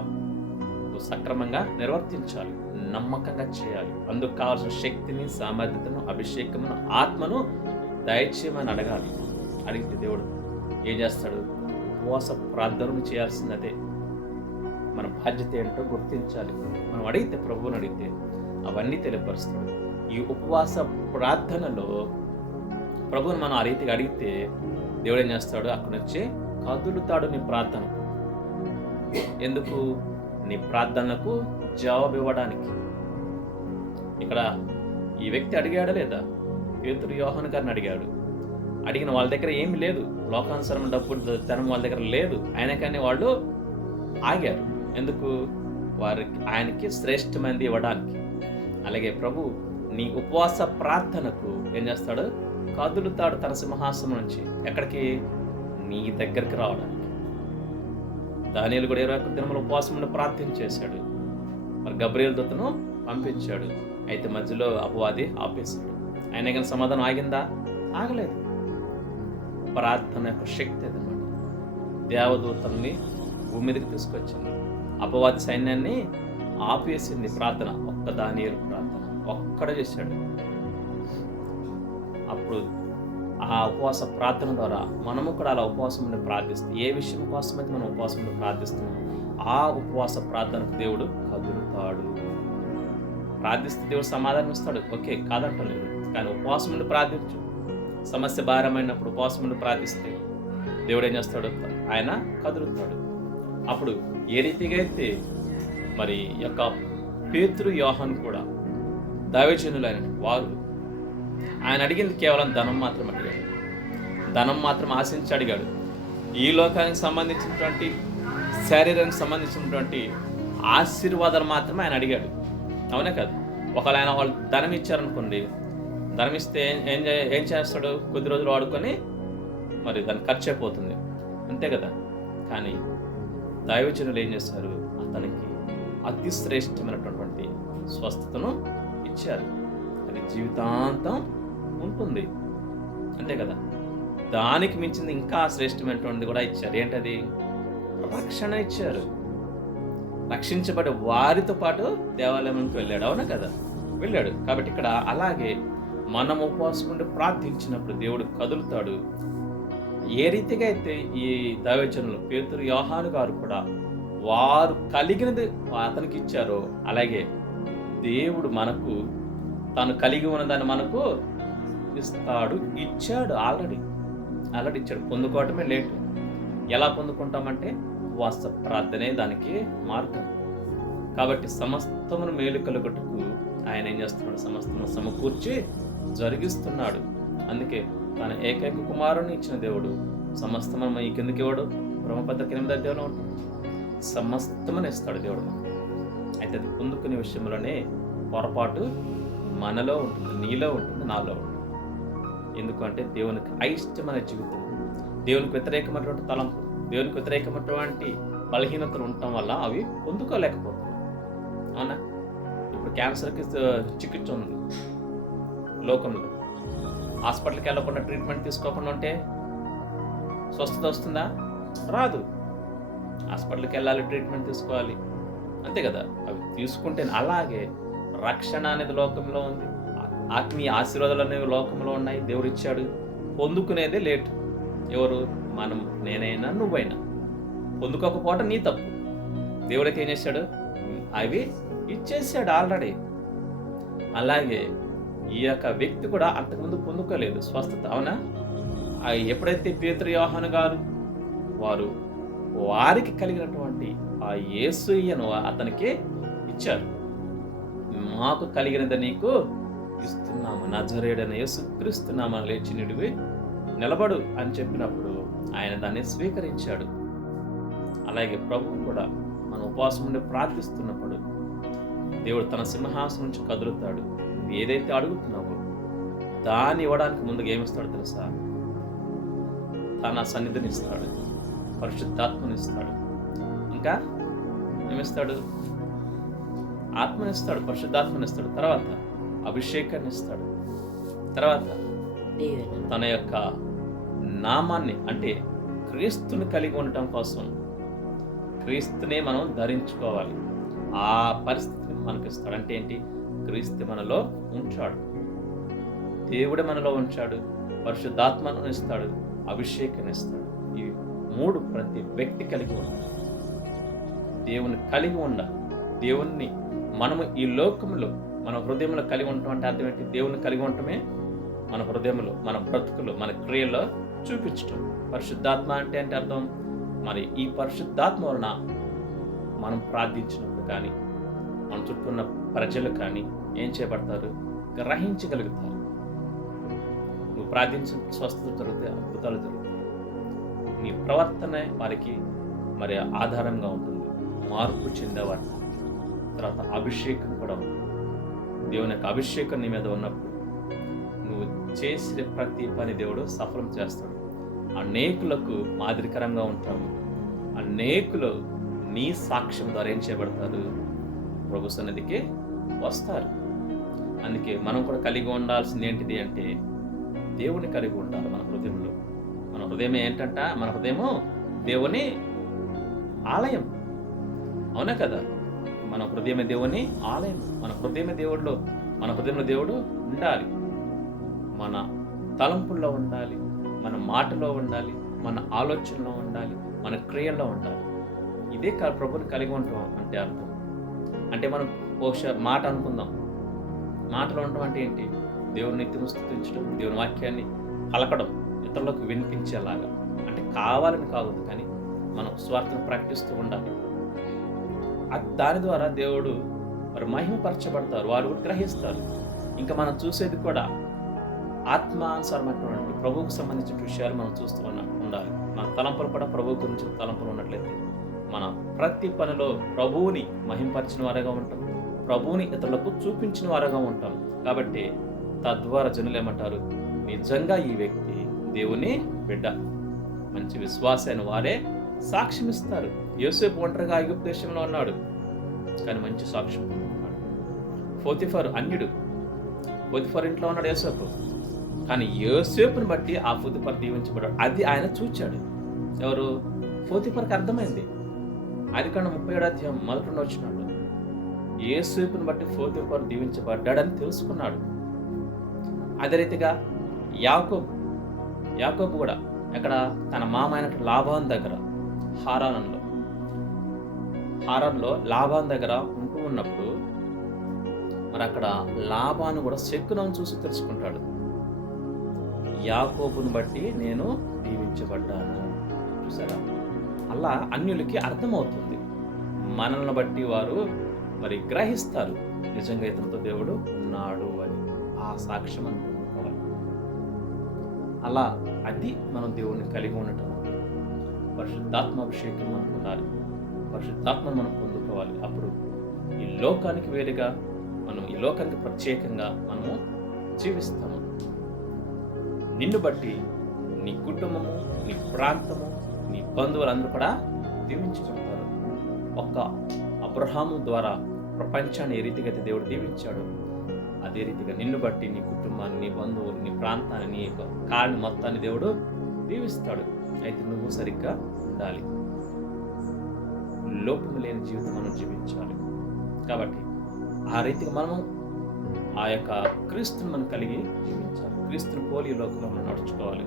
నువ్వు సక్రమంగా నిర్వర్తించాలి, నమ్మకంగా చేయాలి. అందుకు కావాల్సిన శక్తిని, సామర్థ్యతను, అభిషేకమును, ఆత్మను దయచేయమని అడగాలి. అడిగితే దేవుడు ఏం చేస్తాడు? ఉపవాస ప్రార్థనలు చేయాల్సిందే. మన బాధ్యత ఏంటో గుర్తించాలి. మనం అడిగితే, ప్రభువుని అడిగితే అవన్నీ తెలియపరుస్తాడు. ఈ ఉపవాస ప్రార్థనలో ప్రభువుని మనం ఆ రీతిగా అడిగితే దేవుడు ఏం చేస్తాడు? అక్కడి నుంచి కదులుతాడు నీ ప్రార్థనకు. ఎందుకు? నీ ప్రార్థనలకు జవాబు ఇవ్వడానికి. ఇక్కడ ఈ వ్యక్తి అడిగాడా లేదా? పేతురు, యోహాను గారిని అడిగాడు. అడిగిన వాళ్ళ దగ్గర ఏమి లేదు, లోకానుసారం డబ్బు ధనం వాళ్ళ దగ్గర లేదు. అయినా కానీ వాళ్ళు ఆగారు. ఎందుకు? ఆయనకి శ్రేష్టమైనది ఇవ్వడానికి. అలాగే ప్రభు నీ ఉపవాస ప్రార్థనకు ఏం చేస్తాడు? కదులుతాడు తన సింహాసనం నుంచి. ఎక్కడికి? నీ దగ్గరికి రావడానికి. దానియేలు కూడా 21 దినములు ఉపవాసం ఉండి ప్రార్థన చేశాడు. మరి గబ్రియేలు దూతను పంపించాడు. అయితే మధ్యలో అపవాది ఆపేశాడు. అయినా కానీ సమాధానం ఆగిందా? ఆగలేదు. ప్రార్థన యొక్క శక్తి అదనమాట. దేవదూతల్ని భూమి మీదకి తీసుకొచ్చింది. అపవాది సైన్యాన్ని ఆపేసింది ప్రార్థన. ఒక్క దానియేలు ప్రార్థన ఒక్కడే చేశాడు. అప్పుడు ఆ ఉపవాస ప్రార్థన ద్వారా మనము కూడా అలా ఉపవాసం ఉండి ప్రార్థిస్తే, ఏ విషయం కోసమైతే మనం ఉపవాసం ఉండి ప్రార్థిస్తున్నామో ఆ ఉపవాస ప్రార్థనకు దేవుడు కదులుతాడు. ప్రార్థిస్తే దేవుడు సమాధానం ఇస్తాడు, ఓకే, కాదంటలేదు. కానీ ఉపవాసం ఉండి ప్రార్థించు. సమస్య భారమైనప్పుడు ఉపవాసం ఉండి ప్రార్థిస్తే దేవుడు ఏం చేస్తాడు? ఆయన కదులుతాడు. అప్పుడు ఏ రీతిగా అయితే మరి యొక్క పేతురు, యోహాను కూడా దైవజనులైన వారు, ఆయన అడిగింది కేవలం ధనం మాత్రం అడిగాడు. ధనం మాత్రం ఆశించి అడిగాడు. ఈ లోకానికి సంబంధించినటువంటి, శరీరానికి సంబంధించినటువంటి ఆశీర్వాదాలు మాత్రమే ఆయన అడిగాడు. అవునే కాదు? ఒకవేళ ఆయన వాళ్ళు ధనం ఇచ్చారనుకోండి, ధనం ఇస్తే ఏం చేస్తాడు? కొద్ది రోజులు వాడుకొని మరి దాన్ని ఖర్చు అయిపోతుంది. అంతే కదా. కానీ దైవజనులు ఏం చేశారు, అతనికి అతి శ్రేష్టమైనటువంటి స్వస్థతను ఇచ్చారు. అది జీవితాంతం ఉంటుంది, అంతే కదా. దానికి మించింది ఇంకా శ్రేష్టమైనటువంటిది కూడా ఇచ్చారు. ఏంటది? రక్షణ ఇచ్చారు. రక్షించబడే వారితో పాటు దేవాలయంలోకి వెళ్ళాడు, అవునా కదా, వెళ్ళాడు. కాబట్టి ఇక్కడ అలాగే మనం ఉపవాసం ఉండి ప్రార్థించినప్పుడు దేవుడు కదులుతాడు. ఏ రీతిగా అయితే ఈ దైవజనులు పేతురు, యోహాను గారు కూడా వారు కలిగినది అతనికి ఇచ్చారో, అలాగే దేవుడు మనకు తాను కలిగి ఉన్నదాన్ని మనకు ఇస్తాడు, ఇచ్చాడు. ఆల్రెడీ ఇచ్చాడు. పొందుకోవటమే లేటు. ఎలా పొందుకుంటామంటే ఉపవాస ప్రార్థనే దానికి మార్గం. కాబట్టి సమస్తమును మేలు కలుగుటకు ఆయన ఏం చేస్తున్నాడు? సమస్తము సమకూర్చి జరిగిస్తున్నాడు. అందుకే తన ఏకైక కుమారుని ఇచ్చిన దేవుడు సమస్తము ఈ కిందకి ఇవ్వడు. బ్రహ్మపత్రిక 8వ అధ్యాయంలో ఉంటుంది. సమస్తమని ఇస్తాడు దేవుడు మనకు. అయితే అది పొందుకునే విషయంలోనే పొరపాటు మనలో ఉంటుంది, నీలో ఉంటుంది, నాలో ఉంటుంది. ఎందుకంటే దేవునికి అయిష్టమైన జీవితం, దేవునికి వ్యతిరేకమైనటువంటి తలంపు, దేవునికి వ్యతిరేకమైనటువంటి బలహీనతలు ఉండటం వల్ల అవి పొందుకోలేకపోతున్నాం. అవునా? ఇప్పుడు క్యాన్సర్కి చికిత్స ఉంది లోకంలో. హాస్పిటల్కి వెళ్ళకుండా ట్రీట్మెంట్ తీసుకోకుండా ఉంటే స్వస్థత వస్తుందా? రాదు. హాస్పిటల్కి వెళ్ళాలి, ట్రీట్మెంట్ తీసుకోవాలి, అంతే కదా. అవి తీసుకుంటే అలాగే రక్షణ అనేది లోకంలో ఉంది, ఆత్మీయ ఆశీర్వాదాలు అనేవి లోకంలో ఉన్నాయి, దేవుడు ఇచ్చాడు. పొందుకునేదే లేట్. ఎవరు? మనం, నేనైనా నువ్వైనా. పొందుకోకపోవటం నీ తప్పు. దేవుడైతే ఏం చేశాడు? అవి ఇచ్చేసాడు ఆల్రెడీ. అలాగే ఈ యొక్క వ్యక్తి కూడా అంతకుముందు పొందుకోలేదు స్వస్థత, అవునా? ఎప్పుడైతే పేతురు, యోహాను గారు వారికి కలిగినటువంటి ఆ యేసయ్యను అతనికి ఇచ్చారు. మాకు కలిగినది నీకు ఇస్తున్నాము, నజరేయుడైన యేసుక్రీస్తు నామమున లేచి నిలబడు అని చెప్పినప్పుడు ఆయన దాన్ని స్వీకరించాడు. అలాగే ప్రభువు కూడా మనం ఉపవాసం ఉండి ప్రార్థిస్తున్నప్పుడు దేవుడు తన సింహాసనం నుంచి కదులుతాడు. ఏదైతే అడుగుతున్నావో దాన్ని ఇవ్వడానికి ముందుగా ఏమిస్తాడు తెలుసా? తన సన్నిధిని ఇస్తాడు, పరిశుద్ధాత్మని ఇస్తాడు, ఇంకా ఏమిస్తాడు? ఆత్మనిస్తాడు, పరిశుద్ధాత్మని ఇస్తాడు, తర్వాత అభిషేకాన్ని ఇస్తాడు, తర్వాత తన యొక్క నామాన్ని, అంటే క్రీస్తుని కలిగి ఉండటం కోసం క్రీస్తునే మనం ధరించుకోవాలి. ఆ పరిస్థితిని మనకి ఇస్తాడు. అంటే ఏంటి? క్రీస్తు మనలో ఉంచాడు, దేవుడు మనలో ఉంచాడు, పరిశుద్ధాత్మను ఇస్తాడు, అభిషేకాన్ని ఇస్తాడు. ఈ 3 ప్రతి వ్యక్తి కలిగి ఉండాలి. దేవుని కలిగి ఉండాలి. దేవుణ్ణి మనము ఈ లోకంలో మన హృదయంలో కలిగి ఉండటం అంటే అర్థం ఏంటి? దేవుని కలిగి ఉండటమే మన హృదయంలో, మన బ్రతుకులు, మన క్రియలో చూపించటం. పరిశుద్ధాత్మ అంటే అర్థం, మరి ఈ పరిశుద్ధాత్మ వలన మనం ప్రార్థించినప్పుడు కానీ మన చుట్టూ ఉన్న ప్రజలు కానీ ఏం చేయబడతారు? గ్రహించగలుగుతారు. నువ్వు ప్రార్థించిన స్వస్థత జరుగుతాయి, అద్భుతాలు జరుగుతాయి. నీ ప్రవర్తనే వారికి మరి ఆధారంగా ఉంటుంది, మార్పు చెందేవారు. తర్వాత అభిషేకం కూడా ఉంటుంది. దేవుని యొక్క అభిషేకం నీ మీద ఉన్నప్పుడు నువ్వు చేసే ప్రతి పని దేవుడు సఫలం చేస్తాడు. అనేకులకు మాదిరికరంగా ఉంటావు. అనేకులు నీ సాక్ష్యం ద్వారా ఏం చేయబడతారు? ప్రభు సన్నిధికి వస్తారు. అందుకే మనం కూడా కలిగి ఉండాల్సింది ఏంటిది అంటే దేవుని కలిగి ఉండాలి మన హృదయంలో. మన హృదయం ఏంటంట? మన హృదయము దేవుని ఆలయం, అవునా కదా. మన హృదయమే దేవుని ఆలయం. మన హృదయమే దేవుడిలో, మన హృదయంలో దేవుడు ఉండాలి. మన తలంపుల్లో ఉండాలి, మన మాటలో ఉండాలి, మన ఆలోచనలో ఉండాలి, మన క్రియల్లో ఉండాలి. ఇదే ప్రభుని కలిగి ఉంటాం అంటే అర్థం. అంటే మనం బహుశా మాట అనుకుందాం. మాటలో ఉండటం అంటే ఏంటి? దేవుని నిత్యం స్తుతించడం, దేవుని వాక్యాన్ని పలకడం, ఇతరులకు వినిపించేలాగా. అంటే కావాలని కాదు, కానీ మనం స్వార్థను ప్రకటిస్తూ ఉండాలి. దాని ద్వారా దేవుడు మరి మహిమపరచబడతారు, వారు కూడా గ్రహిస్తారు. ఇంకా మనం చూసేది కూడా ఆత్మానుసారమైనటువంటి ప్రభువుకు సంబంధించిన విషయాలు మనం చూస్తూ ఉండాలి. మన తలంపులు కూడా ప్రభువు గురించి తలంపులు ఉన్నట్లయితే మన ప్రతి పనిలో ప్రభువుని మహింపరిచిన వారుగా ఉంటాం, ప్రభువుని ఇతరులకు చూపించిన వారుగా ఉంటాం. కాబట్టి తద్వారా జనులు ఏమంటారు? నిజంగా ఈ వ్యక్తి దేవుని బిడ్డ, మంచి విశ్వాసి అయిన వారే సాక్ష్యం ఇస్తారు. యోసేపు ఒంటరిగా ఐగుప్తు దేశంలో ఉన్నాడు, కానీ మంచి సాక్ష్యం పొందుకున్నాడు. పోతిఫర్ అన్యుడు, పోతిఫర్ ఇంట్లో ఉన్నాడు యోసేపు, కానీ యోసేపుని బట్టి ఆ పోతిఫర్ దీవించబడ్డాడు. అది ఆయన చూచాడు. ఎవరు? పోతిఫర్కి అర్థమైంది. ఆదికాండం 37వ అధ్యాయం 1 వచనంలో యోసేపుని బట్టి పోతిఫర్ దీవించబడ్డాడని తెలుసుకున్నాడు. అదే రీతిగా యాకోబు కూడా ఎక్కడ తన మామ అయినటువంటి లాబాను దగ్గర హారాన్లో లాబాను దగ్గర ఉంటూ ఉన్నప్పుడు మరి అక్కడ లాబాను కూడా శకునం చూసి తెలుసుకుంటాడు. యాకోబుని బట్టి నేను దీవించబడ్డాను. చూసారా? అలా అన్యులకి అర్థమవుతుంది. మనల్ని బట్టి వారు మరి గ్రహిస్తారు, నిజంగా ఇతనితో దేవుడు ఉన్నాడు అని. ఆ సాక్ష్యం అని పొందుకోవాలి. అలా అది మనం దేవుడిని కలిగి ఉండటం. పరిశుద్ధాత్మాభిషేకం మనకు ఉండాలి. పరిశుద్ధాత్మను మనం పొందుకోవాలి. అప్పుడు ఈ లోకానికి వేరుగా మనం, ఈ లోకానికి ప్రత్యేకంగా మనము జీవిస్తాము. నిన్ను బట్టి నీ కుటుంబము, నీ ప్రాంతము, నీ బంధువులందరూ కూడా దీవించబడతారు. ఒక్క అబ్రహాము ద్వారా ప్రపంచాన్ని ఏ రీతిగా అయితే దేవుడు దీవించాడు, అదే రీతిగా నిన్ను బట్టి నీ కుటుంబాన్ని, నీ బంధువులు, నీ ప్రాంతాన్ని, నీ యొక్క కాళ్ళని మొత్తాన్ని దేవుడు దీవిస్తాడు. అయితే నువ్వు సరిగ్గా ఉండాలి. లోపము లేని జీవితం మనం జీవించాలి. కాబట్టి ఆ రీతిగా మనము ఆ యొక్క క్రీస్తుని మనం కలిగి జీవించాలి. క్రీస్తుని పోలి లోకంలో మనం నడుచుకోవాలి.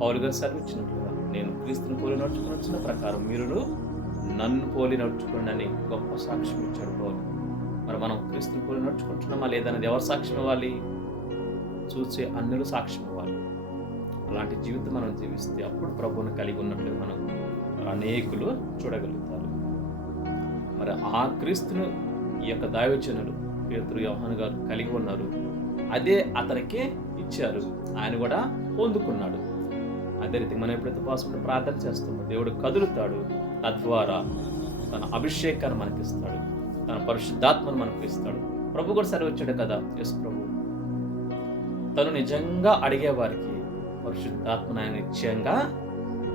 పౌలు గారు సెలవిచ్చినట్లుగా, నేను క్రీస్తుని పోలి నడుచుకున్న ప్రకారం మీరు నన్ను పోలి నడుచుకోండి అని గొప్ప సాక్ష్యం ఇచ్చాడు పౌలు. మరి మనం క్రీస్తుని పోలి నడుచుకుంటున్నామా లేదనేది ఎవరు సాక్ష్యం ఇవ్వాలి? చూసే అన్యులు సాక్ష్యం ఇవ్వాలి. అలాంటి జీవితం మనం జీవిస్తే అప్పుడు ప్రభువుని కలిగి ఉన్నట్లు మనం అనేకులు చూడగలుగుతారు. మరి ఆ క్రీస్తును ఈ యొక్క దైవజనులు పేతురు, యోహాను గారు కలిగి ఉన్నారు. అదే అతనికే ఇచ్చారు, ఆయన కూడా పొందుకున్నాడు. అదే రీతి మనం ఎప్పుడైతే ఉపవాసం ప్రార్థన చేస్తామో దేవుడు కదులుతాడు. తద్వారా తన అభిషేకాన్ని మనకిస్తాడు, తన పరిశుద్ధాత్మను మనకు ఇస్తాడు. ప్రభు కూడా సెలవిచ్చాడు కదా, యేసు ప్రభు తను నిజంగా అడిగేవారికి పరిశుద్ధాత్మను ఆయన నిశ్చయంగా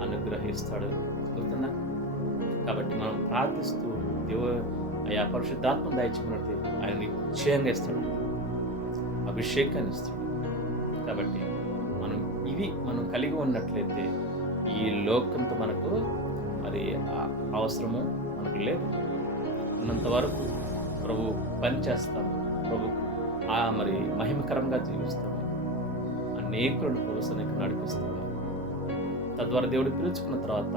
అనుగ్రహిస్తాడు. గుర్తుందా? కాబట్టి మనం ప్రార్థిస్తూ అయ్యా పరిశుద్ధాత్మను దయచేయమన్నట్టు ఆయన నిశ్చయంగా ఇస్తాడు, అభిషేకాన్ని ఇస్తాడు. కాబట్టి మనం కలిగి ఉన్నట్లయితే ఈ లోకంతో మనకు మరి అవసరము మనకు లేదు. ఉన్నంత వరకు ప్రభు పని చేస్తాము, ప్రభు మరి మహిమకరంగా జీవిస్తాము, అనేకులను ప్రభుత్వానికి నడిపిస్తాము. తద్వారా దేవుడు పిలుచుకున్న తర్వాత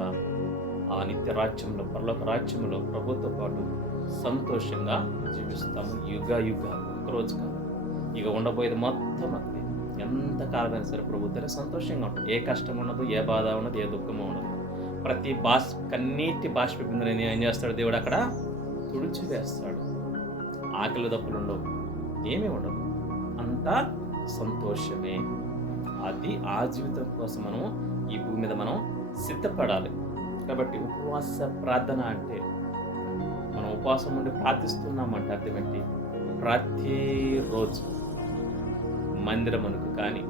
ఆ నిత్య రాజ్యంలో, పరలోక రాజ్యంలో ప్రభుతో పాటు సంతోషంగా జీవిస్తాము. యుగాలు ఒకరోజు కాదు, ఇక ఉండబోయేది మొత్తం అక్కడే. ఎంత కాలమైనా సరే ప్రభుత్వనే సంతోషంగా ఉంటుంది. ఏ కష్టం ఉండదు, ఏ బాధ ఉండదు, ఏ దుఃఖము ఉండదు. ప్రతి కన్నీటి బాష్పబిందుని ఏం చేస్తాడు దేవుడు? అక్కడ తుడిచివేస్తాడు. ఆకలి దప్పులు ఉండవు, ఏమీ ఉండదు, అంతా సంతోషమే. అది ఆ జీవితం కోసం మనం ఈ భూమి మీద మనం సిద్ధపడాలి. కాబట్టి ఉపవాస ప్రార్థన అంటే మనం ఉపవాసం ఉండి ప్రార్థిస్తున్నామంటే అర్థం ఏంటి? ప్రతిరోజు మందిరమునకు కానీ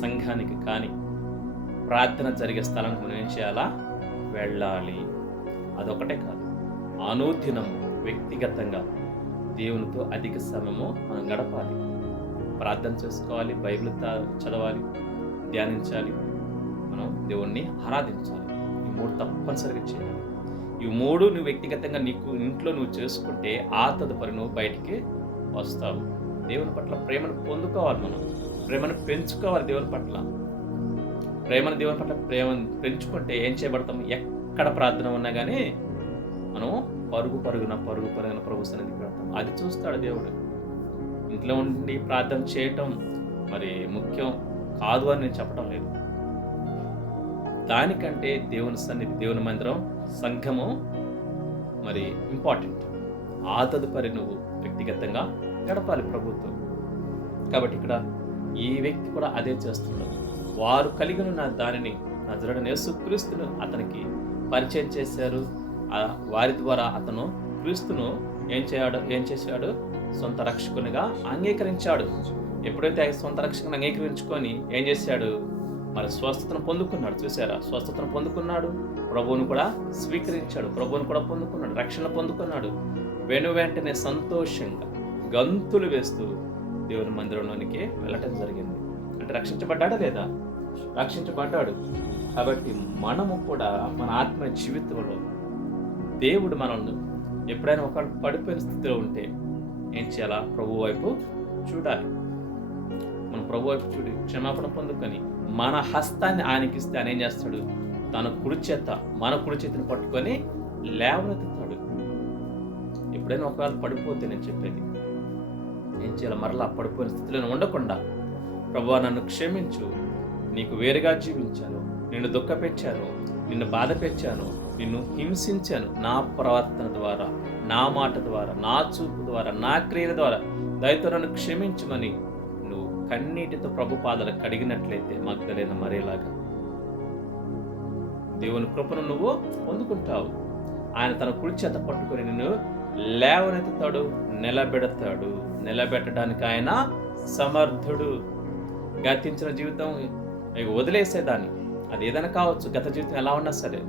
సంఘానికి కానీ ప్రార్థన జరిగే స్థలానికి మనం ఏం చేయాలా? వెళ్ళాలి. అదొకటే కాదు, అనుదినం వ్యక్తిగతంగా దేవునితో అధిక సమయము మనం గడపాలి. ప్రార్థన చేసుకోవాలి, బైబిల్ చదవాలి, ధ్యానించాలి, మనం దేవుణ్ణి ఆరాధించాలి. ఈ 3 తప్పనిసరిగా చేయాలి. ఈ 3 నువ్వు వ్యక్తిగతంగా నీకు ఇంట్లో నువ్వు చేసుకుంటే ఆ తదుపరి నువ్వు బయటికి వస్తావు. దేవుని పట్ల ప్రేమను పొందుకోవాలి. మనం ప్రేమను పెంచుకోవాలి. దేవుని పట్ల పెంచుకుంటే ఏం చేయబడతాం? ఎక్కడ ప్రార్థన ఉన్నా కానీ మనం పరుగు పరుగున ప్రభు సన్నిధికి పెడతాం. అది చూస్తాడు దేవుడు. ఇంట్లో ఉండి ప్రార్థన చేయటం మరి ముఖ్యం కాదు అని నేను చెప్పడం లేదు. దానికంటే దేవుని సన్నిధి, దేవుని మందిరం, సంఘము మరి ఇంపార్టెంట్. ఆ తదుపరి నువ్వు వ్యక్తిగతంగా గడపాలి ప్రభుత్వం. కాబట్టి ఇక్కడ ఈ వ్యక్తి కూడా అదే చేస్తున్నాడు. వారు కలిగి ఉన్న దానిని నజరేయుడైన యేసుక్రీస్తును అతనికి పరిచయం చేశారు. వారి ద్వారా అతను క్రీస్తును ఏం చేశాడు? సొంత రక్షకునిగా అంగీకరించాడు. ఎప్పుడైతే సొంత రక్షకుని అంగీకరించుకొని ఏం చేశాడు? మరి స్వస్థతను పొందుకున్నాడు. చూసారా, స్వస్థతను పొందుకున్నాడు, ప్రభువును కూడా స్వీకరించాడు, ప్రభువును కూడా పొందుకున్నాడు, రక్షణ పొందుకున్నాడు. వెంటనే సంతోషంగా గంతులు వేస్తూ దేవుని మందిరంలోనికి వెళ్ళటం జరిగింది. అంటే రక్షించబడ్డాడా లేదా? రక్షించబడ్డాడు. కాబట్టి మనము కూడా మన ఆత్మ జీవితంలో దేవుడు మనల్ని ఎప్పుడైనా ఒక పడిపోయిన స్థితిలో ఉంటే ఏం చేయాలా? ప్రభు వైపు చూడాలి. మన ప్రభు వైపు చూడి క్షమాపణ పొందుకొని మన హస్తాన్ని ఆయనకిస్తే ఆయన ఏం చేస్తాడు? తన మన కుడి చేతిని పట్టుకొని లేవనెత్తుతాడు. ఎప్పుడైనా ఒకవేళ పడిపోతే నేను చెప్పేది ఏం చేయాలి? మరలా పడిపోయిన స్థితిలో ఉండకుండా, ప్రభువా నన్ను క్షమించు, నీకు వేరుగా జీవించాను, నిన్ను దుఃఖపెట్టాను, నిన్ను బాధ పెట్టాను, నిన్ను హింసించాను, నా ప్రవర్తన ద్వారా, నా మాట ద్వారా, నా చూపు ద్వారా, నా క్రియల ద్వారా దయతో నన్ను క్షమించమని నువ్వు కన్నీటితో ప్రభు పాదాలు కడిగినట్లయితే మగ్దలేన మరేలాగా దేవుని కృపను నువ్వు పొందుకుంటావు. ఆయన తన కుడి చేత పట్టుకొని నిన్ను లేవనెత్తుతాడు, నిలబెడతాడు. నిలబెట్టడానికి ఆయన సమర్థుడు. గతించిన జీవితం వదిలేసేదాన్ని, అది ఏదైనా కావచ్చు, గత జీవితం ఎలా ఉన్నా సరే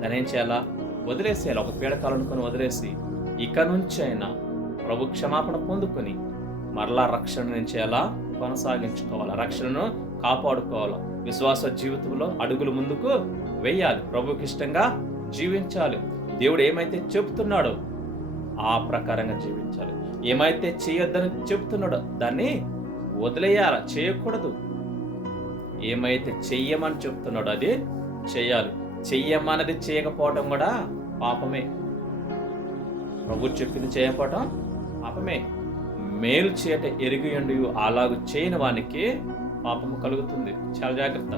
దాన్ని ఏం చేయాలా? వదిలేసేయాలి. ఒక పీడకాలం అనుకొని వదిలేసి ఇక నుంచి అయినా ప్రభు క్షమాపణ పొందుకొని మరలా రక్షణ ఏం చేయాలా? కొనసాగించుకోవాలి, రక్షణను కాపాడుకోవాలి. విశ్వాస జీవితంలో అడుగులు ముందుకు వెయ్యాలి, ప్రభుకి ఇష్టంగా జీవించాలి. దేవుడు ఏమైతే చెప్తున్నాడో ఆ ప్రకారంగా జీవించాలి. ఏమైతే చేయొద్దని చెప్తున్నాడో దాన్ని వదిలేయాలి, చేయకూడదు. ఏమైతే చెయ్యమని చెప్తున్నాడో అది చెయ్యాలి. చెయ్యమన్నది చేయకపోవటం కూడా పాపమే. ప్రభు చెప్పింది చేయకపోవటం పాపమే. మేలు చేయట ఎరిగియుండి అలాగూ చేయని వానికి పాపము కలుగుతుంది. చాలా జాగ్రత్త.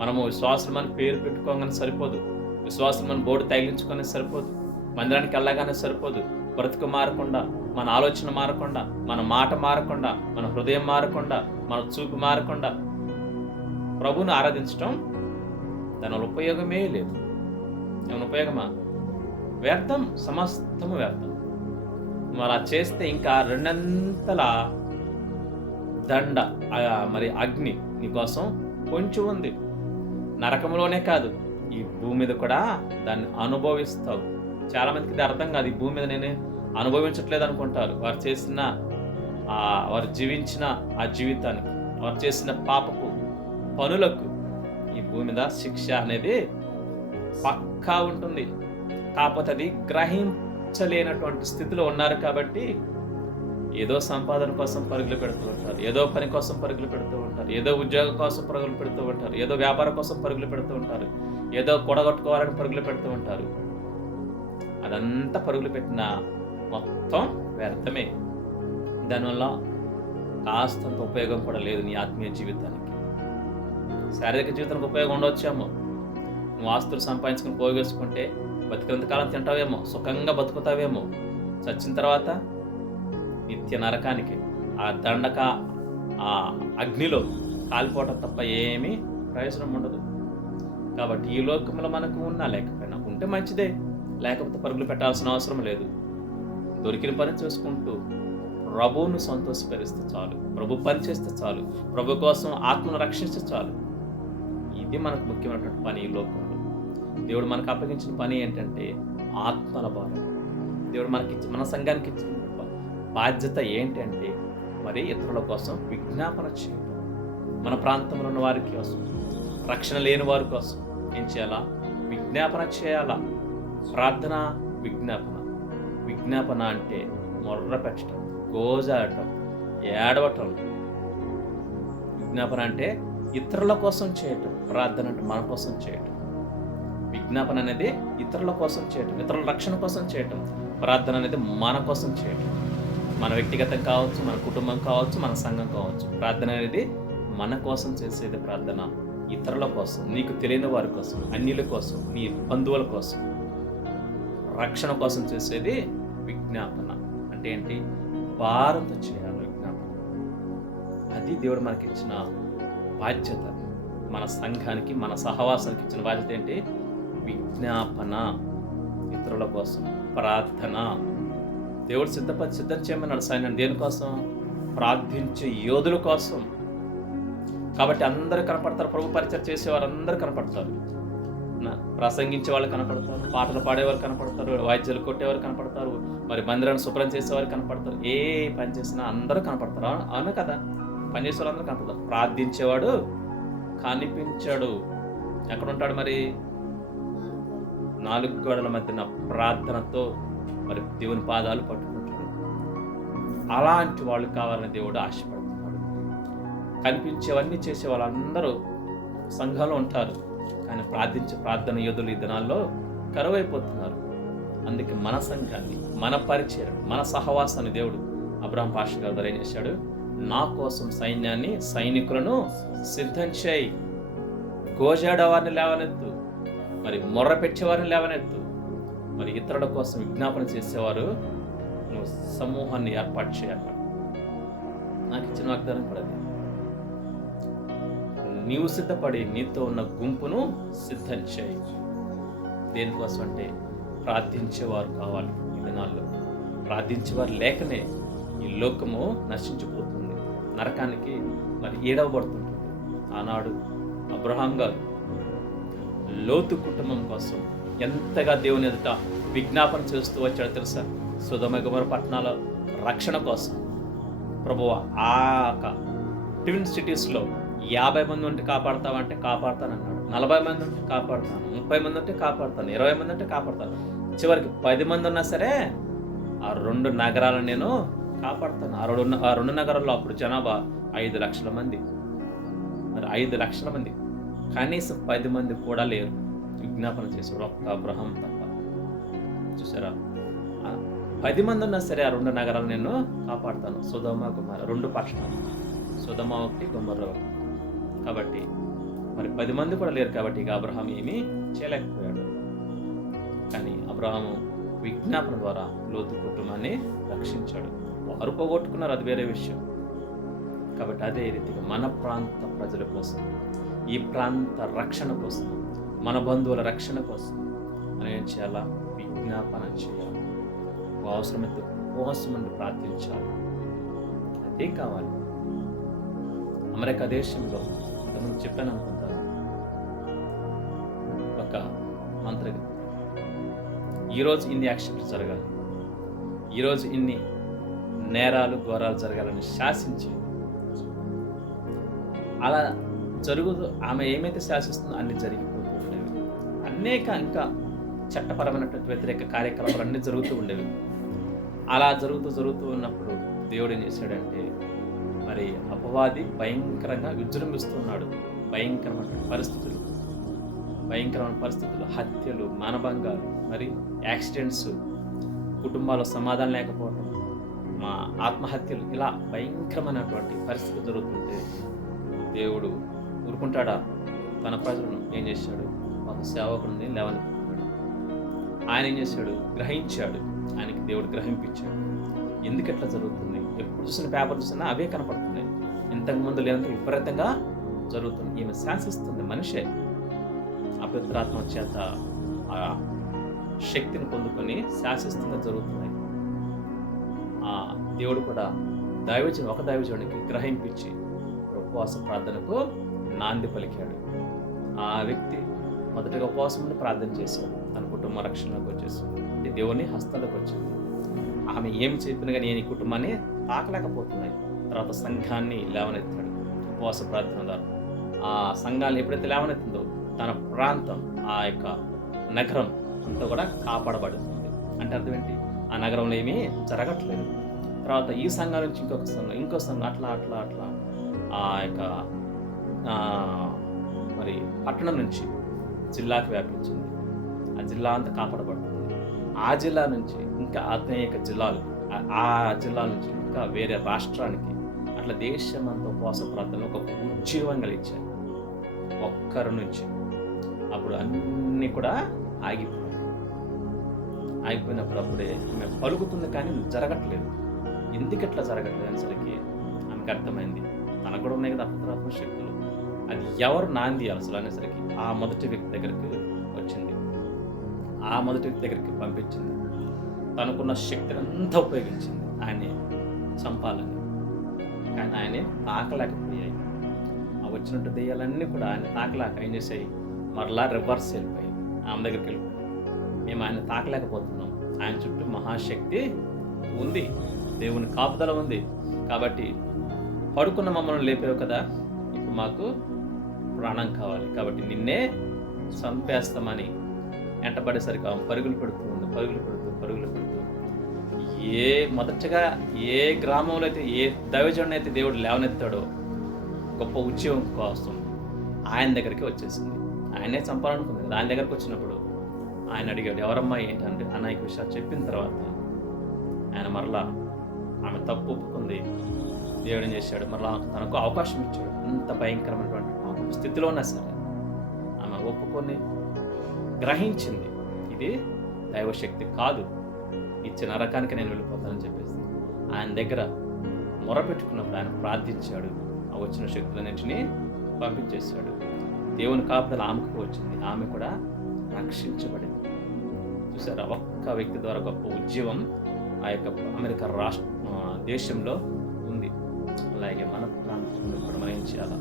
మనము విశ్వాసం అని పేరు పెట్టుకోగానే సరిపోదు, విశ్వాసం అని బోర్డు తగిలించుకొని సరిపోదు, మందిరానికి వెళ్ళగానే సరిపోదు. బ్రతుకు మారకుండా, మన ఆలోచన మారకుండా, మన మాట మారకుండా, మన హృదయం మారకుండా, మన చూపు మారకుండా ప్రభువును ఆరాధించటం దానివల్ల ఉపయోగమే లేదు. ఏమైనా ఉపయోగమా? వ్యర్థం, సమస్తము వ్యర్థం. నువ్వు అలా చేస్తే ఇంకా రెండంతల దండ, మరి అగ్ని నీకోసం కొంచెం ఉంది. నరకంలోనే కాదు, ఈ భూమి మీద కూడా దాన్ని అనుభవిస్తావు. చాలా మందికి ఇది అర్థం కాదు. ఈ భూమి మీద నేను అనుభవించట్లేదు అనుకుంటారు. వారు జీవించిన ఆ జీవితానికి, వారు చేసిన పాపపు పనులకు ఈ భూమి మీద శిక్ష అనేది పక్కా ఉంటుంది. కాకపోతే అది గ్రహించలేనటువంటి స్థితిలో ఉన్నారు. కాబట్టి ఏదో సంపాదన కోసం పరుగులు పెడుతూ ఉంటారు, ఏదో పని కోసం పరుగులు పెడుతూ ఉంటారు, ఏదో ఉద్యోగం కోసం పరుగులు పెడుతూ ఉంటారు, ఏదో వ్యాపారం కోసం పరుగులు పెడుతూ ఉంటారు, ఏదో కూడగొట్టుకోవాలని పరుగులు పెడుతూ ఉంటారు. అదంతా పరుగులు పెట్టిన మొత్తం వ్యర్థమే. దానివల్ల కాస్తంత ఉపయోగం కూడా లేదు నీ ఆత్మీయ జీవితానికి. శారీరక జీవితానికి ఉపయోగం ఉండవచ్చేమో. నువ్వు ఆస్తులు సంపాదించుకుని పోగేసుకుంటే బతికినంతకాలం తింటావేమో, సుఖంగా బతుకుతావేమో. చచ్చిన తర్వాత నిత్య నరకానికి, ఆ దండక, ఆ అగ్నిలో కాలిపోవటం తప్ప ఏమీ ప్రయోజనం ఉండదు. కాబట్టి ఈ లోకంలో మనకు ఉన్నా లేకపోయినా, ఉంటే మంచిదే, లేకపోతే పరుగులు పెట్టాల్సిన అవసరం లేదు. దొరికిన పని చేసుకుంటూ ప్రభువును సంతోషపరిస్తే చాలు, ప్రభు పని చేస్తే చాలు, ప్రభు కోసం ఆత్మను రక్షిస్తే చాలు. ఇది మనకు ముఖ్యమైనటువంటి పని ఈ లోకంలో. దేవుడు మనకు అప్పగించిన పని ఏంటంటే ఆత్మల భారం. దేవుడు మన సంఘానికి ఇచ్చిన బాధ్యత ఏంటంటే మరి ఇతరుల కోసం విజ్ఞాపన చేయడం. మన ప్రాంతంలో ఉన్న వారి కోసం, రక్షణ లేని వారి కోసం ఏం చేయాలా? విజ్ఞాపన చేయాలా. ప్రార్థన, విజ్ఞాపన. విజ్ఞాపన అంటే మొర్ర పెట్టడం, గోజాడటం, ఏడవటం. విజ్ఞాపన అంటే ఇతరుల కోసం చేయటం, ప్రార్థన అంటే మన కోసం చేయటం. విజ్ఞాపన అనేది ఇతరుల కోసం చేయటం, ఇతరుల రక్షణ కోసం చేయటం. ప్రార్థన అనేది మన కోసం చేయటం. మన వ్యక్తిగతం కావచ్చు, మన కుటుంబం కావచ్చు, మన సంఘం కావచ్చు. ప్రార్థన అనేది మన కోసం చేసేది ప్రార్థన. ఇతరుల కోసం, నీకు తెలియని వారి కోసం, అన్యుల కోసం, నీ బంధువుల కోసం, రక్షణ కోసం చేసేది విజ్ఞాపన. అంటే ఏంటి? భారంతో చేయాలి విజ్ఞాపన. అది దేవుడు మనకి ఇచ్చిన బాధ్యత. మన సంఘానికి, మన సహవాసానికి ఇచ్చిన బాధ్యత ఏంటి? విజ్ఞాపన. ఇతరుల కోసం ప్రార్థన. దేవుడు సిద్ధం చేయమన్నాడు సైన్యం. దేనికోసం? ప్రార్థించే యోధుల కోసం. కాబట్టి అందరూ కనపడతారు, ప్రభు పరిచయం చేసేవారు అందరూ కనపడతారు, ప్రసంగించే వాళ్ళు కనపడతారు, పాటలు పాడేవారు కనపడతారు, వాయిద్యాలు కొట్టేవారు కనపడతారు, మరి మందిరాన్ని శుభ్రం చేసేవారు కనపడతారు, ఏ పని చేసినా అందరూ కనపడతారు. అవును కదా, పని చేసే వాళ్ళు అందరూ కనపడతారు. ప్రార్థించేవాడు కనిపించాడు. ఎక్కడ ఉంటాడు మరి? 4 గోడల మధ్యన ప్రార్థనతో మరి దేవుని పాదాలు పట్టుకుంటాడు. అలాంటి వాళ్ళు కావాలని దేవుడు ఆశపడుతున్నాడు. కనిపించేవన్నీ చేసే వాళ్ళందరూ సంఘంలో ఉంటారు, కానీ ప్రార్థన యోధులు ఈ దినాల్లో కరువైపోతున్నారు. అందుకే మన సంఘాన్ని, మన పరిచయం, మన సహవాసాన్ని దేవుడు అబ్రహాం పాస్టర్ గారి ద్వారా ఏం చేశాడు? నా కోసం సైనికులను సిద్ధం చేయి, గోజాడవారిని లేవనెత్తు, మరి మొర్ర పెట్టేవారిని లేవనెత్తు, మరి ఇతరుల కోసం విజ్ఞాపన చేసేవారు నువ్వు సమూహాన్ని ఏర్పాటు చేయాలి. నాకు ఇచ్చిన వాగ్దానం కూడా అది. నీవు సిద్ధపడి నీతో ఉన్న గుంపును సిద్ధం చేయి. దేనికోసం అంటే ప్రార్థించేవారు కావాలి. ఈ దినాల్లో ప్రార్థించేవారు లేకనే ఈ లోకము నశించిపోతుంది, నరకానికి మరి ఏడవబడుతుంది. ఆనాడు అబ్రహాం గారు లోతు కుటుంబం కోసం ఎంతగా దేవుని ఎదుట విజ్ఞాపన చేస్తూ వచ్చాడో తెలుసా? సొదొమ గొమొర్రా పట్టణాల రక్షణ కోసం. ప్రభువా, ఆ ట్విన్ సిటీస్లో 50 మంది ఉంటే కాపాడతావంటే కాపాడతానన్నాడు. 40 మంది ఉంటే కాపాడుతాను, 30 మంది ఉంటే కాపాడుతాను, 20 మంది ఉంటే కాపాడుతాను, చివరికి 10 మంది ఉన్నా సరే ఆ 2 నగరాలను నేను కాపాడుతాను. ఆ రెండు నగరాల్లో అప్పుడు జనాభా 5 లక్షల మంది. మరి 5 లక్షల మంది, కనీసం 10 మంది కూడా లేరు విజ్ఞాపన చేశాడు, ఒక్క అబ్రహాం తప్ప. చూసారా? 10 మంది ఉన్నా సరే ఆ 2 నగరాలు నేను కాపాడుతాను. సొదొమ గొమొర్రా 2 పట్టణాలు, సొదొమ 1, గొమొర్రా 1. కాబట్టి మరి 10 మంది కూడా లేరు. కాబట్టి ఇక అబ్రహాం ఏమీ చేయలేకపోయాడు. కానీ అబ్రహాము విజ్ఞాపన ద్వారా లోతు కుటుంబాన్ని రక్షించాడు. వారు పోగొట్టుకున్నారు, అది వేరే విషయం. కాబట్టి అదే రీతిగా మన ప్రాంత ప్రజల కోసం, ఈ ప్రాంత రక్షణ కోసం, మన బంధువుల రక్షణ కోసం మనం ఏం చేయాలా? విజ్ఞాపన చేయాలి. అవసరమైతే ఉపవాసం నుండి ప్రార్థించాలి. అదే కావాలి. అమెరికా దేశంలో ఇంతకుముందు చెప్పాను అనుకుంటాను, ఒక మంత్రి ఈరోజు ఇన్ని యాక్సిడెంట్స్ జరగాలి, ఈరోజు ఇన్ని నేరాలు ఘోరాలు జరగాలని శాసించి, అలా జరుగుతూ ఆమె ఏమైతే శాసిస్తుందో అన్ని జరిగిపోతూ ఉండేవి. అనేక ఇంకా చట్టపరమైనటువంటి వ్యతిరేక కార్యకలాపాలు అన్నీ జరుగుతూ ఉండేవి. అలా జరుగుతూ ఉన్నప్పుడు దేవుడు ఏం చేశాడంటే, మరి అపవాది భయంకరంగా విజృంభిస్తున్నాడు. భయంకరమైన పరిస్థితులు, హత్యలు, మానభంగాలు, మరి యాక్సిడెంట్స్, కుటుంబాల్లో సమాధానం లేకపోవడం, మా ఆత్మహత్యలు, ఇలా భయంకరమైనటువంటి పరిస్థితులు జరుగుతుంటే దేవుడు ఊరుకుంటాడా? తన ప్రజలను ఏం చేశాడు? ఒక సేవకుడిని లేవనెత్తాడు. ఆయన ఏం చేశాడు? గ్రహించాడు. ఆయనకి దేవుడు గ్రహింపించాడు. ఎందుకు ఎట్లా జరుగుతుంది? ఎప్పుడు చూసిన పేపర్ చూసినా అవే కనపడుతున్నాయి. ఇంతకుముందు లేదంటే విపరీతంగా జరుగుతుంది. ఈమె శాసిస్తుంది, మనిషే అపవిత్రాత్మ చేత ఆ శక్తిని పొందుకొని శాసిస్తుంది, జరుగుతున్నాయి. ఆ దేవుడు కూడా ఒక దైవజనుడికి గ్రహింపించి ఉపవాస ప్రార్థనకు నాంది పలికాడు. ఆ వ్యక్తి మొదటగా ఉపవాసం నుండి ప్రార్థన చేశాడు, తన కుటుంబ రక్షణలోకి వచ్చేసింది, దేవుని హస్తాలకు వచ్చింది. ఆమె ఏమి చెప్పినా కానీ నేను ఈ కుటుంబాన్ని తాకలేకపోతున్నాయి. తర్వాత సంఘాన్ని లేవనెత్తాడు ఉపవాస ప్రార్థన ద్వారా. ఆ సంఘాన్ని ఎప్పుడైతే లేవనెత్తిందో తన ప్రాంతం, ఆ యొక్క నగరం అంతా కూడా కాపాడబడుతుంది. అంటే అర్థం ఏంటి? ఆ నగరంలో ఏమీ జరగట్లేదు. తర్వాత ఈ సంఘం నుంచి ఇంకో సంఘం అట్లా ఆ యొక్క మరి పట్టణం నుంచి జిల్లాకు వ్యాపించింది. ఆ జిల్లా అంతా కాపాడబడుతుంది. ఆ జిల్లా నుంచి ఇంకా అనేక జిల్లాలు, ఆ జిల్లా నుంచి ఇంకా వేరే రాష్ట్రానికి, అట్లా దేశమంతా ఉపవాస ప్రార్థనలో ఒక ఉజ్జీవం కలిగించారు ఒక్కరి నుంచి. అప్పుడు అన్నీ కూడా ఆగిపోయినప్పుడు అప్పుడే ఆమె పలుకుతుంది, కానీ జరగట్లేదు. ఎందుకు ఎట్లా జరగట్లేదు అనేసరికి ఆమెకు అర్థమైంది, తనకు కూడా ఉన్నాయి కదా అపవిత్రాత్మ శక్తులు, అది ఎవరు నాంది అసలు అనేసరికి ఆ మొదటి వ్యక్తి దగ్గరికి వచ్చింది. ఆ మొదటి వ్యక్తి దగ్గరికి పంపించింది. తనకున్న శక్తిని అంతా ఉపయోగించింది ఆయన్ని చంపాలని. కానీ ఆయనే తాకలేకపోయాయి. వచ్చినట్టు దెయ్యాలన్నీ కూడా ఆయన తాకలేక ఏం చేసాయి, మరలా రివర్స్ వెళ్ళిపోయాయి, ఆమె దగ్గరికి వెళ్ళిపోయాయి. మేము ఆయన తాకలేకపోతున్నాం. ఆయన చుట్టూ మహాశక్తి ఉంది, దేవుని కాపుదల ఉంది. కాబట్టి పడుకున్న మమ్మల్ని లేపేవు కదా, ఇప్పుడు మాకు ప్రాణం కావాలి, కాబట్టి నిన్నే చంపేస్తామని వెంటబడేసరికి ఆమె పరుగులు పెడుతూ మొదటగా ఏ గ్రామంలో అయితే ఏ దైవజనుడిని అయితే దేవుడు లేవనెత్తాడో గొప్ప ఉద్యోగం కోసం ఆయన దగ్గరికి వచ్చేసింది. ఆయనే చంపాలనుకుంది. ఆయన దగ్గరికి వచ్చినప్పుడు ఆయన అడిగాడు, ఎవరమ్మా ఏంటంటే అనేక విషయాలు చెప్పిన తర్వాత ఆయన మరలా ఆమె తప్పు ఒప్పుకుంది. దేవుడు ఏం చేశాడు, మరలా తనకు అవకాశం ఇచ్చాడు. అంత భయంకరమైనటువంటి స్థితిలో ఉన్నా సరే ఆమె ఒప్పుకొని గ్రహించింది, ఇది దైవశక్తి కాదు, ఇచ్చిన నరకానికి నేను వెళ్ళిపోతానని చెప్పేసి ఆయన దగ్గర మొరపెట్టుకున్నప్పుడు ఆయన ప్రార్థించాడు. ఆ వచ్చిన శక్తులన్నింటినీ పంపించేశాడు. దేవుని కాపుదల ఆమెకు వచ్చింది, ఆమె కూడా రక్షించబడింది. చూసారా, ఒక్క వ్యక్తి ద్వారా గొప్ప ఉద్యమం ఆ యొక్క అమెరికా దేశంలో ఉంది. అలాగే మన ప్రాంతంలో కూడా మనం ఏం చేయాలా,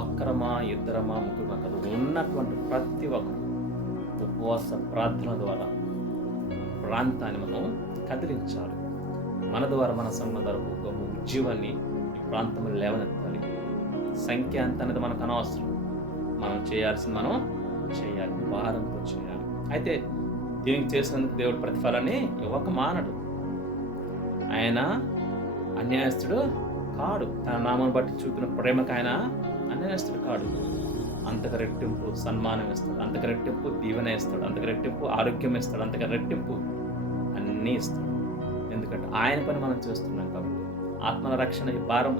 ఒక్కరమా ఇద్దరమా ముగ్గురమా కదా, ఉన్నటువంటి ప్రతి ఒక్కరు ఉపవాస ప్రార్థన ద్వారా ప్రాంతాన్ని మనం కదిలించాలి. మన ద్వారా, మన సంఘం ద్వారా గొప్ప ఉద్యమాన్ని ఈ ప్రాంతంలో లేవనెత్తాలి. సంఖ్య అంత అనేది మనకు అనవసరం, మనం చేయాల్సింది మనం చేయాలి, భారంతో చేయాలి. అయితే దీనికి చేసినందుకు దేవుడు ప్రతిఫలాన్ని ఇవ్వక మానడు. ఆయన అన్యాయస్తుడు కాడు. తన నామాన్ని బట్టి చూపిన ప్రేమకు ఆయన అన్యాయస్తుడు కాడు. అంతకు రెట్టింపు సన్మానం ఇస్తాడు, అంతకు రెట్టింపు దీవెన ఇస్తాడు, అంతకు రెట్టింపు ఆరోగ్యం ఇస్తాడు, అంతకు రెట్టింపు అన్నీ ఇస్తాడు. ఎందుకంటే ఆయన పని మనం చేస్తున్నాం కాబట్టి. ఆత్మల రక్షణ ఈ భారం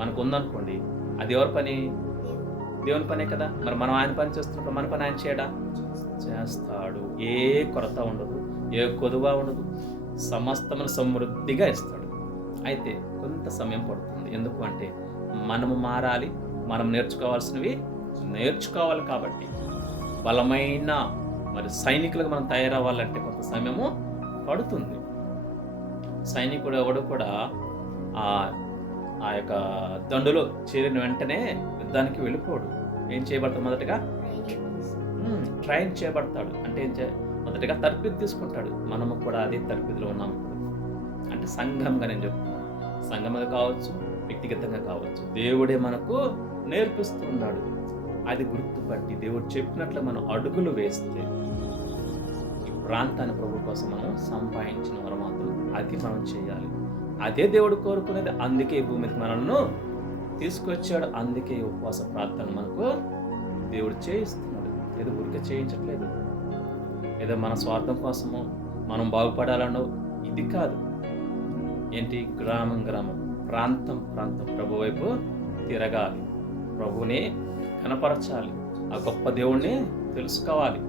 మనకు ఉందనుకోండి, అది ఎవరి పని? దేవుని పనే కదా. మరి మనం ఆయన పని చేస్తున్నప్పుడు మన పని ఆయన చేయడా? చేస్తాడు. ఏ కొరత ఉండదు, ఏ కొదువ ఉండదు, సమస్తమును సమృద్ధిగా ఇస్తాడు. అయితే కొంత సమయం పడుతుంది. ఎందుకు అంటే మనము మారాలి, మనం నేర్చుకోవాల్సినవి నేర్చుకోవాలి. కాబట్టి బలమైన మరి సైనికులకు మనం తయారవ్వాలంటే కొంత సమయము పడుతుంది. సైనికుడు ఎవడు కూడా ఆ యొక్క దండులో చేరిన వెంటనే యుద్ధానికి వెళ్ళిపోడు. ఏం చేయబడతాడు? మొదటగా ట్రైన్ చేయబడతాడు. అంటే మొదటగా తర్ఫీదు తీసుకుంటాడు. మనము కూడా అదే తర్ఫీదులో ఉన్నాము ఇప్పుడు. అంటే సంఘంగా నేను చెప్తున్నాను, సంఘంగా కావచ్చు, వ్యక్తిగతంగా కావచ్చు, దేవుడే మనకు నేర్పిస్తున్నాడు. అది గుర్తుపట్టి దేవుడు చెప్పినట్లు మనం అడుగులు వేస్తే ఈ ప్రాంతాన్ని ప్రభు కోసం మనం సంపాదించిన వారు మాత్రం అది మనం చేయాలి. అదే దేవుడు కోరుకునేది. అందుకే భూమి మీదకి మనల్ని తీసుకొచ్చాడు. అందుకే ఉపవాస ప్రార్థన మనకు దేవుడు చేయిస్తున్నాడు. ఏదో ఊరికే చేయించట్లేదు, ఏదో మన స్వార్థం కోసమో మనం బాగుపడాలనో ఇది కాదు. ఏంటి? గ్రామం ప్రాంతం ప్రభు వైపు తిరగాలి, ప్రభువుని కనపరచాలి, ఆ గొప్ప దేవుణ్ణి తెలుసుకోవాలి,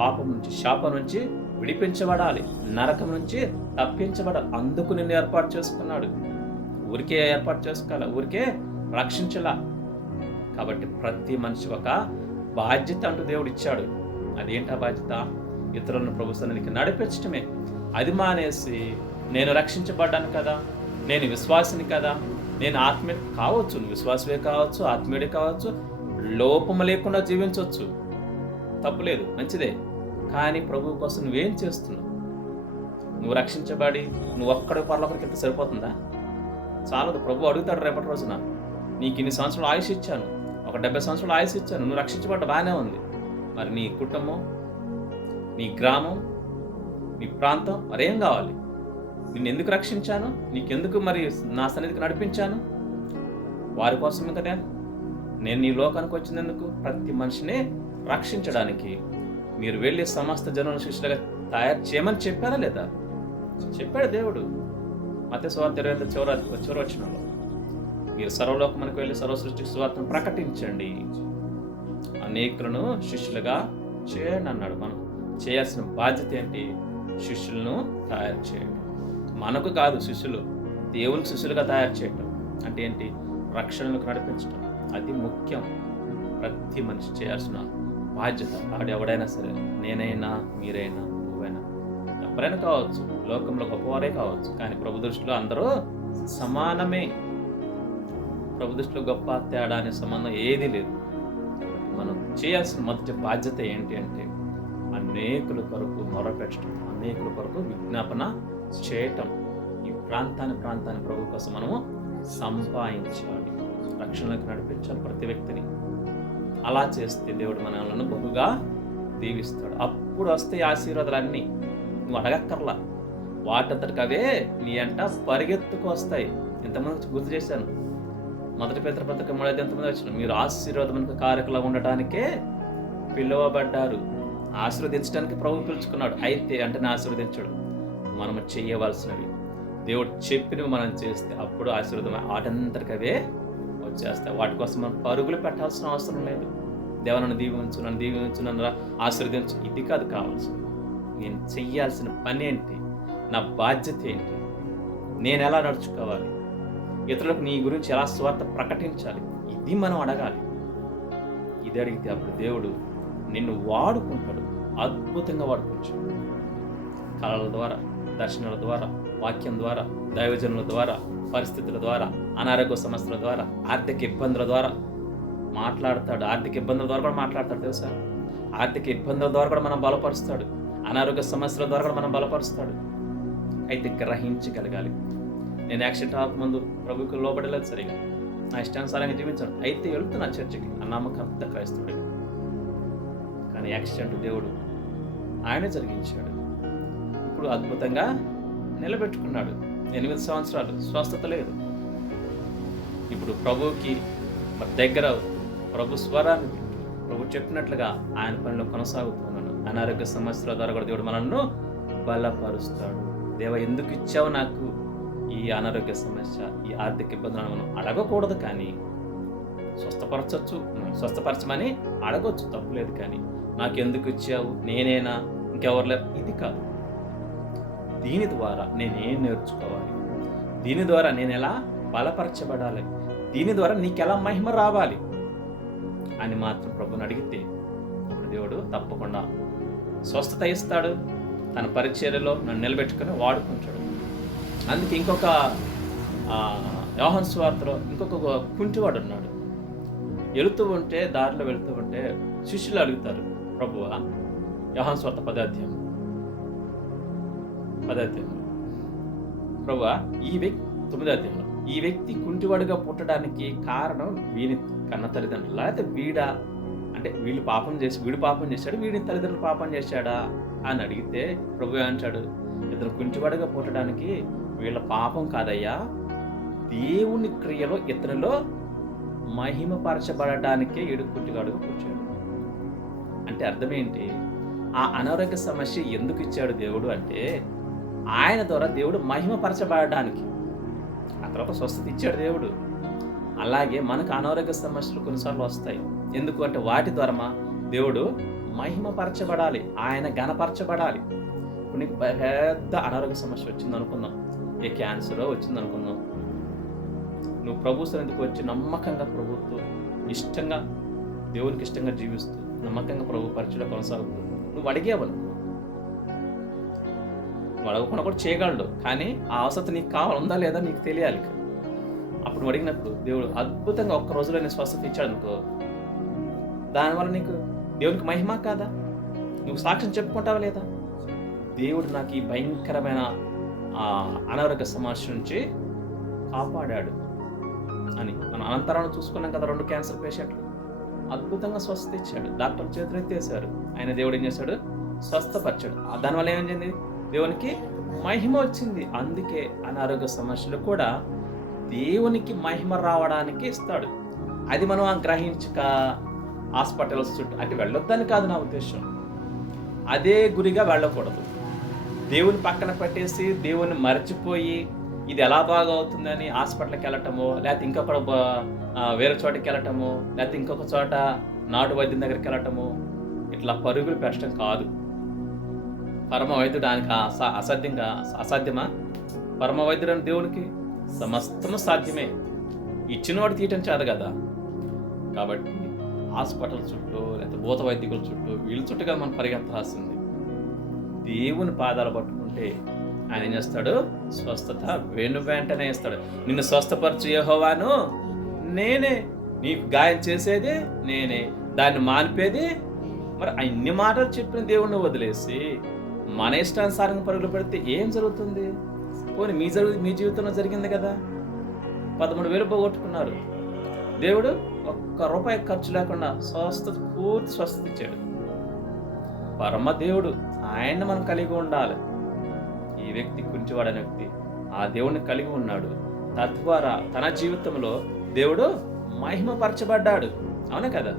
పాపం నుంచి శాపం నుంచి విడిపించబడాలి, నరకం నుంచి తప్పించబడాలి. అందుకు నిన్ను ఏర్పాటు చేసుకున్నాడు. ఊరికే ఏర్పాటు చేసుకోవాలి, ఊరికే రక్షించలా. కాబట్టి ప్రతి మనిషి ఒక బాధ్యత అంటూ దేవుడు ఇచ్చాడు. అదేంటి ఆ బాధ్యత? ఇతరులను ప్రభు సన్నిధికి నడిపించటమే. అది మానేసి నేను రక్షించబడ్డాను కదా, నేను విశ్వాసిని కదా, నేను ఆత్మీయుడు కావచ్చు, నువ్వు విశ్వాసమే కావచ్చు, ఆత్మీయుడే కావచ్చు, లోపము లేకుండా జీవించవచ్చు, తప్పులేదు, మంచిదే. కానీ ప్రభువు కోసం నువ్వేం చేస్తున్నావు? నువ్వు రక్షించబడి నువ్వు ఒక్కడే పరలోకానికి వెళ్తే సరిపోతుందా? చాలదు. ప్రభు అడుగుతాడు రేపటి రోజున, నీకు ఇన్ని సంవత్సరాలు ఆయుష్ ఇచ్చాను, ఒక 70 సంవత్సరాలు ఆయుష్ ఇచ్చాను, నువ్వు రక్షించబడ్డ బాగానే ఉంది, మరి నీ కుటుంబం, నీ గ్రామం, నీ ప్రాంతం మరేం కావాలి? నిన్ను ఎందుకు రక్షించాను? నీకెందుకు మరి నా సన్నిధికి నడిపించాను? వారి కోసమే కదా నేను నీ లోకానికి వచ్చినందుకు. ప్రతి మనిషిని రక్షించడానికి. మీరు వెళ్ళి సమస్త జనులను శిష్యులుగా తయారు చేయమని చెప్పారా లేదా? చెప్పాడు దేవుడు. మత్తయి సువార్త 28 చివరి వచనంలో, మీరు సర్వలోకమునకు వెళ్ళి సర్వ సృష్టికి సువార్తను ప్రకటించండి, అనేకులను శిష్యులుగా చేయండి అన్నాడు. మనం చేయాల్సిన బాధ్యత ఏంటి? శిష్యులను తయారు చేయడం. మనకు కాదు శిష్యులు, దేవునికి శిష్యులుగా తయారు చేయటం. అంటే ఏంటి? రక్షణలకు నడిపించడం. అది ముఖ్యం. ప్రతి మనిషి చేయాల్సిన బాధ్యత. ఆడు ఎవడైనా సరే, నేనైనా, మీరైనా, నువ్వైనా, ఎవరైనా కావచ్చు, లోకంలో గొప్పవారే కావచ్చు, కానీ ప్రభు దృష్టిలో అందరూ సమానమే. ప్రభు దృష్టిలో గొప్ప తేడా అనే సంబంధం ఏదీ లేదు. మనం చేయాల్సిన మొదటి బాధ్యత ఏంటి అంటే అనేకుల కొరకు మొరపెట్టడం, అనేకుల కొరకు విజ్ఞాపన చేయటం. ఈ ప్రాంతాన్ని ప్రభు కోసం మనము సంపాదించాలి, రక్షణకు నడిపించాలి ప్రతి వ్యక్తిని. అలా చేస్తే దేవుడు మనల్ని బహుగా దీవిస్తాడు. అప్పుడు వస్తాయి ఆశీర్వాదాలన్నీ, నువ్వు అడగక్కర్లా, వాటంతటికి అవే నీ అంట పరిగెత్తుకు వస్తాయి. ఇంతమంది గుర్తు చేశాను, మొదటి పేతురు పత్రిక 3 ఎంతమంది వచ్చిన మీరు ఆశీర్వాదమునకు కారకులా ఉండటానికే పిలువబడ్డారు. ఆశీర్వదించడానికి ప్రభు పిలుచుకున్నాడు. అయితే అంటనే ఆశీర్వదించడు, మనము చేయవలసినవి దేవుడు చెప్పినవి మనం చేస్తే అప్పుడు ఆశీర్వాదం వాటంతటికి అవే వచ్చేస్తాయి. వాటి కోసం మనం పరుగులు పెట్టాల్సిన అవసరం లేదు. దేవ నన్ను దీవించు, నన్ను ఆశీర్వదించు, ఇది కాదు కావాల్సింది. నేను చెయ్యాల్సిన పని ఏంటి, నా బాధ్యత ఏంటి, నేను ఎలా నడుచుకోవాలి, ఇతరులకు నీ గురించి ఎలా స్వార్థ ప్రకటించాలి, ఇది మనం అడగాలి. ఇది అడిగితే అప్పుడు దేవుడు నిన్ను వాడుకుంటాడు, అద్భుతంగా వాడుకుంటాడు. కళల ద్వారా, దర్శనాల ద్వారా, వాక్యం ద్వారా, దైవజనుల ద్వారా, పరిస్థితుల ద్వారా, అనారోగ్య సమస్యల ద్వారా, ఆర్థిక ఇబ్బందుల ద్వారా మాట్లాడతాడు. ఆర్థిక ఇబ్బందుల ద్వారా కూడా మాట్లాడతాడు తెలుసా. ఆర్థిక ఇబ్బందుల ద్వారా కూడా మనం బలపరుస్తాడు, అనారోగ్య సమస్యల ద్వారా కూడా మనం బలపరుస్తాడు. అయితే గ్రహించగలగాలి. నేను యాక్సిడెంట్ అవ్వకముందు ప్రభువుకు లోబడలేదు, సరిగా నా ఇష్టానుసారంగా జీవించాను. అయితే వెళుతున్నా చర్చికి, ఆ నమ్మకంత క్రైస్తవుడే. కానీ యాక్సిడెంట్ దేవుడు ఆయనే జరిగించాడు. ఇప్పుడు అద్భుతంగా నిలబెట్టుకున్నాడు. 8 సంవత్సరాలు స్వస్థత లేదు. ఇప్పుడు ప్రభువుకి దగ్గర ప్రభు స్వరాన్ని వింటూ, ప్రభు చెప్పినట్లుగా ఆయన పనిలో కొనసాగుతున్నాను. అనారోగ్య సమస్యల ద్వారా కూడా దేవుడు మనల్ని బలపరుస్తాడు. దేవ ఎందుకు ఇచ్చావు నాకు ఈ అనారోగ్య సమస్య, ఈ ఆర్థిక ఇబ్బందులను మనం అడగకూడదు, కానీ స్వస్థపరచమని అడగొచ్చు, తప్పులేదు. కానీ నాకు ఎందుకు ఇచ్చావు, నేనేనా, ఇంకెవరు లేరు, ఇది కాదు. దీని ద్వారా నేనేం నేర్చుకోవాలి, దీని ద్వారా నేను ఎలా బలపరచబడాలి, దీని ద్వారా నీకెలా మహిమ రావాలి అని మాత్రం ప్రభుని అడిగితే అప్పుడు దేవుడు తప్పకుండా స్వస్థత ఇస్తాడు. తన పరిచర్యలో నన్ను నిలబెట్టుకుని వాడుకుంటాడు. అందుకే ఇంకొక యోహాను సువార్తలో ఇంకొక కుంటివాడు ఉన్నాడు. దారిలో వెళుతూ ఉంటే శిష్యులు అడుగుతారు, ప్రభువా, యోహాను సువార్త 10వ అధ్యాయం ప్రభువా, ఈ వ్యక్తి 9వ అధ్యాయంలో ఈ వ్యక్తి కుంటివాడుగా పుట్టడానికి కారణం వీని కన్న తల్లిదండ్రులు, లేకపోతే వీడా, అంటే వీడు పాపం చేశాడు, వీడి తల్లిదండ్రులు పాపం చేశాడా అని అడిగితే ప్రభు అంటాడు, ఇతను కుంటివాడుగా పుట్టడానికి వీళ్ళ పాపం కాదయ్యా, దేవుని క్రియలో ఇతనిలో మహిమపరచబడటానికే ఈడు కుంటివాడుగా పుట్టాడు. అంటే అర్థం ఏంటి? ఆ అనారోగ్య సమస్య ఎందుకు ఇచ్చాడు దేవుడు అంటే ఆయన ద్వారా దేవుడు మహిమపరచబడడానికి. ఆ తర్వాత స్వస్థత ఇచ్చాడు దేవుడు. అలాగే మనకు అనారోగ్య సమస్యలు కొన్నిసార్లు వస్తాయి. ఎందుకు అంటే వాటి ద్వారా దేవుడు మహిమపరచబడాలి, ఆయన ఘనపరచబడాలి. కొన్ని పెద్ద అనారోగ్య సమస్య వచ్చింది అనుకుందాం, ఏ క్యాన్సర్ వచ్చింది అనుకుందాం. నువ్వు ప్రభు సన్నిధికి వచ్చి నమ్మకంగా ప్రభుత్వం ఇష్టంగా, దేవునికి ఇష్టంగా జీవిస్తూ నమ్మకంగా ప్రభు పరిచయం కొనసాగుతూ నువ్వు అడిగేవను, నువ్వు అడగకుండా కూడా చేయగలడు. కానీ ఆ అవసరం నీకు కావాలి, ఉందా లేదా నీకు తెలియాలి. అప్పుడు నువ్వు అడిగినప్పుడు దేవుడు అద్భుతంగా ఒక్క రోజులో నేను స్వస్థత ఇచ్చాడు అనుకో, దానివల్ల నీకు దేవునికి మహిమ కాదా? నువ్వు సాక్ష్యం చెప్పుకుంటావా లేదా? దేవుడు నాకు ఈ భయంకరమైన అనారోగ్య సమస్య నుంచి కాపాడాడు అని మనం అనంతరాన్ని చూసుకున్నాం కదా. 2 క్యాన్సర్ పేషెంట్లు అద్భుతంగా స్వస్థత ఇచ్చాడు, డాక్టర్ చేతులు ఎత్తేసారు. ఆయన దేవుడు ఏం చేశాడు? స్వస్థపరిచాడు. దానివల్ల ఏమైంది? దేవునికి మహిమ వచ్చింది. అందుకే అనారోగ్య సమస్యలు కూడా దేవునికి మహిమ రావడానికి ఇస్తాడు. అది మనం గ్రహించక హాస్పిటల్స్ చుట్టూ అంటే వెళ్ళొద్దని కాదు నా ఉద్దేశం, అదే గురిగా వెళ్ళకూడదు. దేవుని పక్కన పెట్టేసి దేవుని మర్చిపోయి ఇది ఎలా బాగా అవుతుందని హాస్పిటల్కి వెళ్ళటమో, లేకపోతే ఇంకొక వేరే చోటకి వెళ్ళటమో, లేకపోతే ఇంకొక చోట నాటు వైద్యం దగ్గరికి వెళ్ళటమో, ఇట్లా పరుగులు పెట్టడం కాదు. పరమ వైద్యుడు ఆయనకి అసాధ్యమా? పరమ వైద్యుడు అని దేవునికి సమస్తము సాధ్యమే. ఇచ్చినవాడు తీయటం చేత కదా. కాబట్టి హాస్పిటల్ చుట్టూ లేకపోతే భూత వైద్యుల చుట్టూ వీళ్ళ చుట్టూగా మనం పరిగెత్తాల్సింది. దేవుని పాదాలు పట్టుకుంటే ఆయన ఏం చేస్తాడు? స్వస్థత వెంటనే ఇస్తాడు. నిన్ను స్వస్థపరచు యెహోవాను నేనే, నీకు గాయం చేసేది నేనే, దాన్ని మాన్పేది. మరి అన్ని మాటలు చెప్పిన దేవుణ్ణి వదిలేసి మన ఇష్టానుసారంగా పరుగులు పెడితే ఏం జరుగుతుంది? పోనీ మీ జీవితంలో జరిగింది కదా. 13,000 పోగొట్టుకున్నారు. దేవుడు ఒక్క రూపాయి ఖర్చు లేకుండా పూర్తి స్వస్థత ఇచ్చాడు. పరమ దేవుడు, ఆయన్ని మనం కలిగి ఉండాలి. ఈ వ్యక్తి కుంటివాడనే వ్యక్తి ఆ దేవుడిని కలిగి ఉన్నాడు. తద్వారా తన జీవితంలో దేవుడు మహిమపరచబడ్డాడు. అవునా కదా?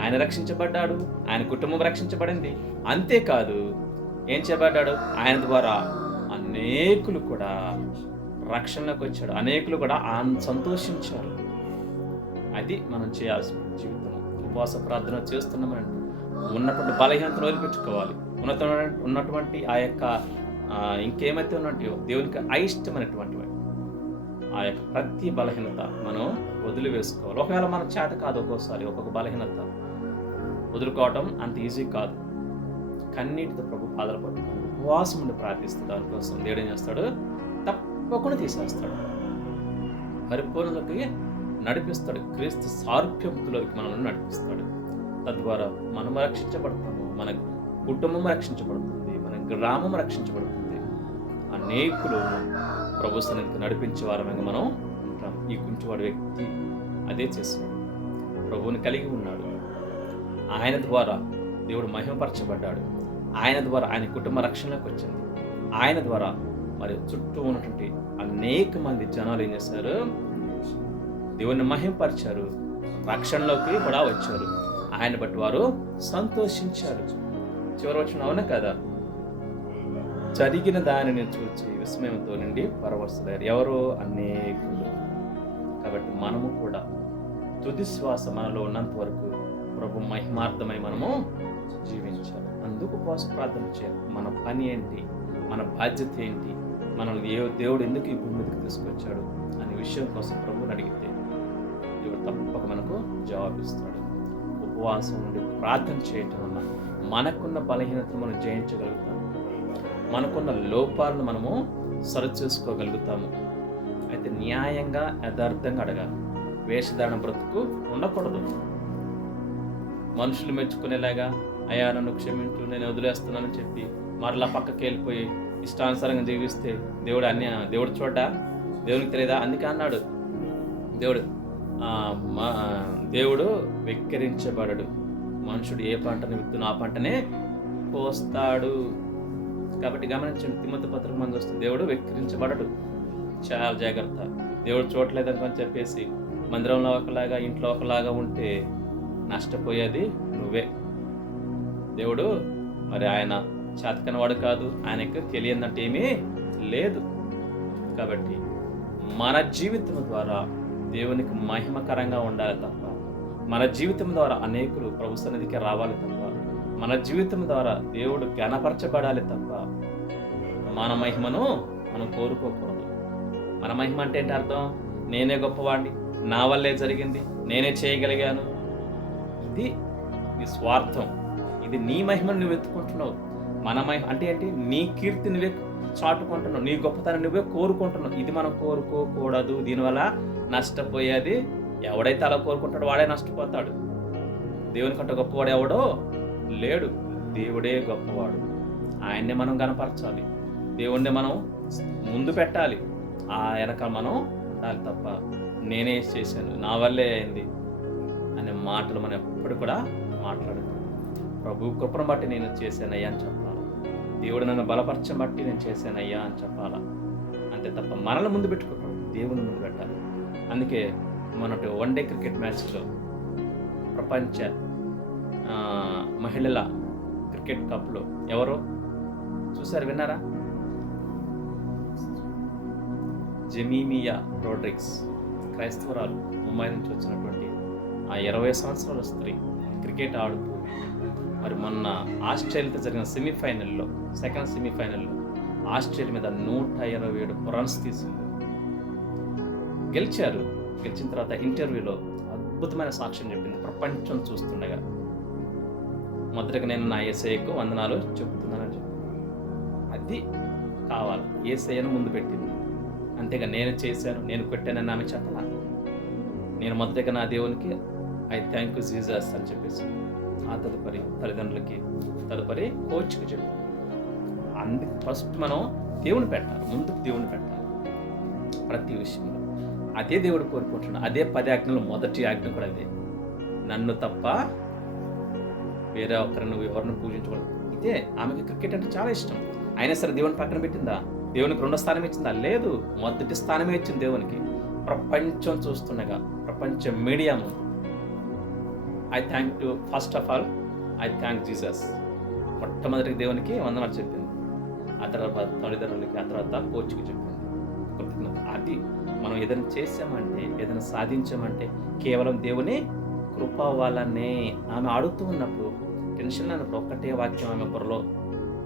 ఆయన రక్షించబడ్డాడు, ఆయన కుటుంబం రక్షించబడింది. అంతేకాదు, ఏం చేయబడ్డాడు? ఆయన ద్వారా అనేకులు కూడా రక్షణలోకి వచ్చాడు. అనేకులు కూడా సంతోషించారు. అది మనం చేయాల్సిన జీవితం. ఉపవాస ప్రార్థన చేస్తున్నామంటే ఉన్నటువంటి బలహీనతను వదిలిపెట్టుకోవాలి. ఉన్నటువంటి ఆ యొక్క ఇంకేమైతే ఉన్నట్టు దేవునికి అయిష్టమైనటువంటి ఆ యొక్క ప్రతి బలహీనత మనం వదిలివేసుకోవాలి. ఒకవేళ మన చేత కాదు, ఒక్కోసారి ఒక్కొక్క బలహీనత వదులుకోవటం అంత ఈజీ కాదు. కన్నీటితో ప్రభు పాదాలు పట్టుకుని ఉపవాసం ఉండి ప్రార్థిస్తే దానికోసం దేవుడు ఏం చేస్తాడు? తప్పకుండా తీసేస్తాడు, పరిపూర్ణతకి నడిపిస్తాడు. క్రీస్తు సారూప్యములోకి మనల్ని నడిపిస్తాడు. తద్వారా మనం రక్షించబడతాము, మన కుటుంబం రక్షించబడుతుంది, మన గ్రామం రక్షించబడుతుంది. అనేకులు ప్రభు సన్నిధికి నడిపించే వారమే మనం ఉంటాం. ఈ కుంటివాడు వ్యక్తి అదే చేశాడు. ప్రభువుని కలిగి ఉన్నాడు. ఆయన ద్వారా దేవుడు మహిమపరచబడ్డాడు. ఆయన ద్వారా ఆయన కుటుంబ రక్షణలోకి వచ్చింది. ఆయన ద్వారా మరి చుట్టూ ఉన్నటువంటి అనేక మంది జనాలు ఏం చేశారు? దేవుని మహిమపరిచారు, రక్షణలోకి కూడా వచ్చారు. ఆయన బట్టి వారు సంతోషించారు. చివరి వచ్చిన అవునా కదా? జరిగిన దానిని చూచి విస్మయంతో నుండి పరవశులయ్యారు. ఎవరో అనేకులు. కాబట్టి మనము కూడా తుది శ్వాస మనలో ఉన్నంత వరకు ప్రభు మహిమార్థమై మనము జీవించాలి. అందుకు ఉపవాస ప్రార్థన చేయాలి. మన పని ఏంటి, మన బాధ్యత ఏంటి, మనల్ని దేవుడు ఎందుకు ఈ భూమి మీదకి తీసుకొచ్చాడు అనే విషయం కోసం ప్రభువుని అడిగితే దేవుడు తప్పక మనకు జవాబిస్తాడు. ఉపవాసం నుండి ప్రార్థన చేయటం వల్ల మనకున్న బలహీనతను మనం జయించగలుగుతాము. మనకున్న లోపాలను మనము సరిచేసుకోగలుగుతాము. అయితే న్యాయంగా యథార్థంగా అడగాలి. వేషధారణ బ్రతుకు ఉండకూడదు. మనుషులు మెచ్చుకునేలాగా అయ్యా నన్ను క్షమించు, నేను వదిలేస్తున్నానని చెప్పి మరలా పక్కకి వెళ్ళిపోయి ఇష్టానుసారంగా జీవిస్తే దేవుడు చూడ్డా? దేవునికి తెలియదా? అందుకే అన్నాడు దేవుడు వెక్కిరించబడడు. మనుషుడు ఏ పంటను విత్తును ఆ పంటనే కోస్తాడు. కాబట్టి గమనించండి, తిమోతి పత్రిక మంది వస్తుంది. దేవుడు వెక్కిరించబడడు. చాలా జాగ్రత్త. దేవుడు చూడలేదని చెప్పేసి మందిరంలో ఒకలాగా ఇంట్లో ఒకలాగా ఉంటే నష్టపోయేది నువ్వే. దేవుడు మరి ఆయన చేతకనవాడు కాదు, ఆయనకు తెలియదంటే ఏమీ లేదు. కాబట్టి మన జీవితం ద్వారా దేవునికి మహిమకరంగా ఉండాలి తప్ప, మన జీవితం ద్వారా అనేకులు ప్రభు సన్నిధికి రావాలి తప్ప, మన జీవితం ద్వారా దేవుడు ఘనపరచబడాలి తప్ప మన మహిమను మనం కోరుకోకూడదు. మన మహిమ అంటే ఏంటి అర్థం? నేనే గొప్పవాడిని, నా వల్లే జరిగింది, నేనే చేయగలిగాను. ఇది నీ స్వార్థం. ఇది నీ మహిమను నువ్వు ఎత్తుకుంటున్నావు. మన మహిమ అంటే ఏంటి? నీ కీర్తి నువ్వే చాటుకుంటున్నావు, నీ గొప్పతనం నువ్వే కోరుకుంటున్నావు. ఇది మనం కోరుకోకూడదు. దీనివల్ల నష్టపోయేది ఎవడైతే అలా కోరుకుంటాడో వాడే నష్టపోతాడు. దేవుని కంటే గొప్పవాడు ఎవడో లేడు. దేవుడే గొప్పవాడు. ఆయన్నే మనం గనపరచాలి. దేవుణ్ణి మనం ముందు పెట్టాలి. ఆ వెనక మనం ఉండాలి తప్ప నేనే చేశాను, నా వల్లే అయింది అనే మాటలు మనం ఎప్పుడు కూడా మాట్లాడదు. ప్రభు కృపను బట్టి నేను చేశానయ్యా అని చెప్పాలి. దేవుడు నన్ను బలపరచం బట్టి నేను చేశానయ్యా అని చెప్పాలా. అంతే తప్ప మనల్ని ముందు పెట్టుకోవడం, దేవుని ముందు పెట్టాలి. అందుకే మొన్నటి వన్డే క్రికెట్ మ్యాచ్లో ప్రపంచ మహిళల క్రికెట్ కప్లో ఎవరో చూసారు, విన్నారా? జెమీమియా రోడ్రిగ్స్, క్రైస్తవురాలు, ముంబై నుంచి వచ్చినటువంటి ఆ 20 సంవత్సరాల స్త్రీ క్రికెట్ ఆడుతూ మరి మొన్న ఆస్ట్రేలియాతో జరిగిన సెమీఫైనల్లో, సెకండ్ సెమీఫైనల్లో ఆస్ట్రేలియా మీద 127 రన్స్ తీసింది. గెలిచారు. గెలిచిన తర్వాత ఇంటర్వ్యూలో అద్భుతమైన సాక్ష్యం చెప్పింది. ప్రపంచం చూస్తుండగా మొదటగా నేను నా యేసయ్యకు వందనాలు చెబుతున్నానని చెప్పి, అది కావాలి. యేసయ్యను ముందు పెట్టింది. అంతేగా నేను చేశాను, నేను కొట్టానని ఆమె చెప్పాల. నేను మొదటగా నా దేవునికి ఐ థ్యాంక్ యూ జీసస్ అని చెప్పేసి, ఆ తదుపరి తల్లిదండ్రులకి, తదుపరి కోచ్కి చెప్పాను. ఫస్ట్ మనం దేవుని పెట్టాలి, ముందుకు దేవుని పెట్టాలి ప్రతి విషయంలో. అదే దేవుడు కోరుకుంటున్నాడు. అదే 10 ఆజ్ఞలు మొదటి ఆజ్ఞ కూడా అదే, నన్ను తప్ప వేరే ఒక్కరిని నువ్వు ఎవరిని పూజించకూడదు. ఇదే. ఆమెకి క్రికెట్ అంటే చాలా ఇష్టం, అయినా సరే దేవుని పక్కన పెట్టిందా? దేవునికి 2వ స్థానం ఇచ్చిందా? లేదు, మొదటి స్థానమే ఇచ్చింది దేవునికి. ప్రపంచం చూస్తుండగా, ప్రపంచ మీడియా ముందు I thank to first of all I thank Jesus, మొట్టమొదటి దేవునికి వందనాలు చెప్పింది. ఆ తర్వాత తల్లిదండ్రులకి, ఆ తర్వాత కోచ్కి చెప్పింది. అది మనం ఏదైనా చేసామంటే, ఏదైనా సాధించామంటే కేవలం దేవుని కృప వల్లనే. ఆమె అడుగుతూ ఉన్నప్పుడు టెన్షన్ అన్నప్పుడు ఒక్కటే వాక్యం ఆమె బుర్రలో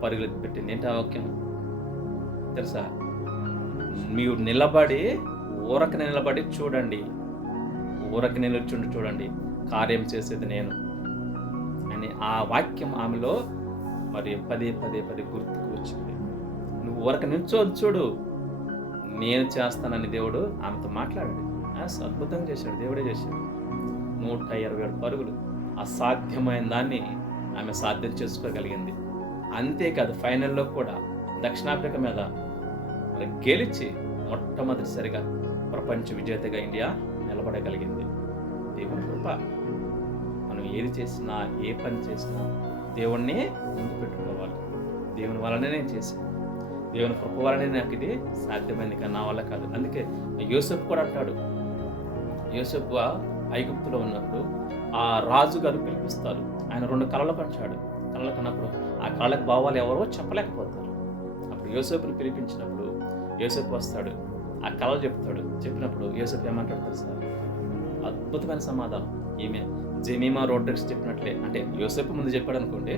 పరుగులు పెట్టింది. ఏంటి ఆ వాక్యం తెలుసా? మీరు నిలబడి నిలబడి చూడండి, నిలుచుండి చూడండి, కార్యం చేసేది నేను అని ఆ వాక్యం ఆమెలో మరి పదే గుర్తుకు వచ్చింది. నువ్వు నిల్చొని చూడు, నేను చేస్తానని దేవుడు ఆమెతో మాట్లాడాడు. అద్భుతంగా చేశాడు, దేవుడే చేశాడు. 127 పరుగులు, అసాధ్యమైన దాన్ని ఆమె సాధ్యం చేసుకోగలిగింది. అంతేకాదు, ఫైనల్లో కూడా దక్షిణాఫ్రికా మీద మరి గెలిచి మొట్టమొదటిసారిగా ప్రపంచ విజేతగా ఇండియా నిలబడగలిగింది. దేవుని కృప. మనం ఏది చేసినా, ఏ పని చేసినా దేవుణ్ణి ముందు పెట్టుకోవాలి. దేవుని వలనే నేను చేశాను, దేవుని కృప వలనే నాకు ఇది సాధ్యమైంది, కానీ నా వల్ల కాదు. అందుకే యోసేపు కూడా అంటాడు, యోసేపు ఐగుప్తులో ఉన్నప్పుడు ఆ రాజు గారు పిలిపిస్తారు. ఆయన 2 కళలు కంటాడు. కళలు కన్నప్పుడు ఆ కళలకు భావాలు ఎవరో చెప్పలేకపోతారు. అప్పుడు యోసేపుని పిలిపించినప్పుడు యోసేపు వస్తాడు, ఆ కళలు చెప్తాడు. చెప్పినప్పుడు యోసేపు ఏమంటాడు తెలుసా? అద్భుతమైన సమాధానం. ఈమె జెమీమా రోడ్రిక్స్ చెప్పినట్లే, అంటే యోసేపు ముందు చెప్పాడు అనుకోండి,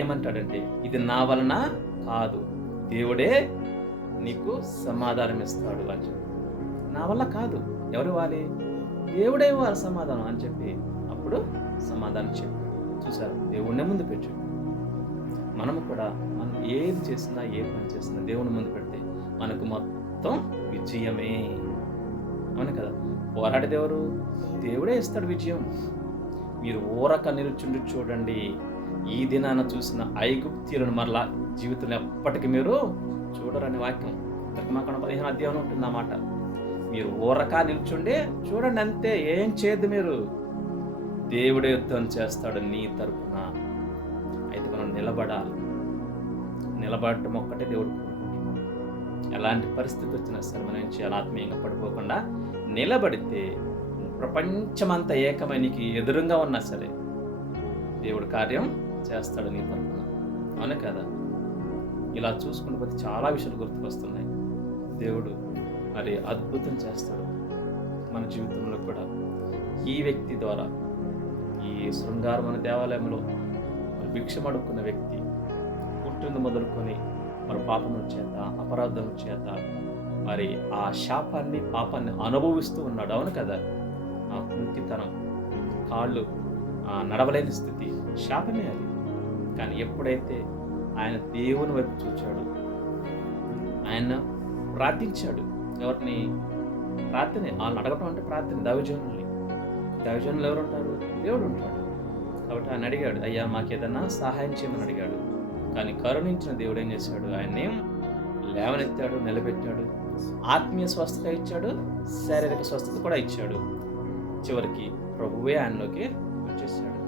ఏమంటాడంటే ఇది నా వలన కాదు, దేవుడే నీకు సమాధానం ఇస్తాడు అని చెప్పి. నా వల్ల కాదు, ఎవరు ఇవ్వాలి? దేవుడే ఇవ్వాలి సమాధానం అని చెప్పి అప్పుడు సమాధానం చెప్పి చూసారు, దేవుడినే ముందు పెట్టు. మనము కూడా మనం ఏది చేసినా, ఏ పని చేసినా దేవుని ముందు పెడితే మనకు మొత్తం విజయమే. అవును కదా? పోరాడేది ఎవరు? దేవుడే ఇస్తాడు విజయం. మీరు నిలుచుండి చూడండి, ఈ దినాన చూసిన ఐగుప్తీయులను మరలా జీవితంలో ఎప్పటికీ మీరు చూడరని వాక్యం నిర్గమాకాండం 15వ అధ్యాయంలో ఉంటుంది అన్నమాట. మీరు నిల్చుండి చూడండి, అంతే. ఏం చేయద్దు మీరు, దేవుడే యుద్ధం చేస్తాడు నీ తరపున. అయితే మనం నిలబడటం ఒక్కటే దేవుడు కోరుకుంటున్నాడు. ఎలాంటి పరిస్థితి వచ్చినా సరే మనం ఏం చేయాలి? ఆత్మీయంగా పడిపోకుండా నిలబడితే ప్రపంచమంతా ఏకమై నీకు ఎదురుగా ఉన్నా సరే దేవుడు కార్యం చేస్తాడు నీ తరపున. అవునే కదా? ఇలా చూసుకుంటూ పోతే చాలా విషయాలు గుర్తుకొస్తున్నాయి. దేవుడు మరి అద్భుతం చేస్తాడు మన జీవితంలో కూడా. ఈ వ్యక్తి ద్వారా, ఈ శృంగారమైన దేవాలయంలో భిక్షం అడుక్కున్న వ్యక్తి పుట్టింది మొదలుకొని మరి పాపముల చేత, అపరాధముల చేత మరి ఆ శాపాన్ని, పాపాన్ని అనుభవిస్తూ ఉన్నాడు. అవును కదా? ఆ కుంటితనం, కాళ్ళు నడవలేని స్థితి శాపమే అది. కానీ ఎప్పుడైతే ఆయన దేవుని వైపు చూచాడు, ఆయన ప్రార్థించాడు. ఎవరిని? ప్రార్థనే. వాళ్ళని అడగటం అంటే ప్రార్థన. దైవజనులు ఎవరు ఉంటారు? దేవుడు ఉంటాడు. కాబట్టి ఆయన అడిగాడు, అయ్యా మాకేదన్నా సహాయం చేయమని అడిగాడు. కానీ కరుణించిన దేవుడు ఏం చేశాడు? ఆయన్ని లేవనెత్తాడు, నిలబెట్టాడు, ఆత్మీయ స్వస్థత ఇచ్చాడు, శారీరక స్వస్థత కూడా ఇచ్చాడు. చివరికి ప్రభువే ఆయనలోకి వచ్చేసాడు.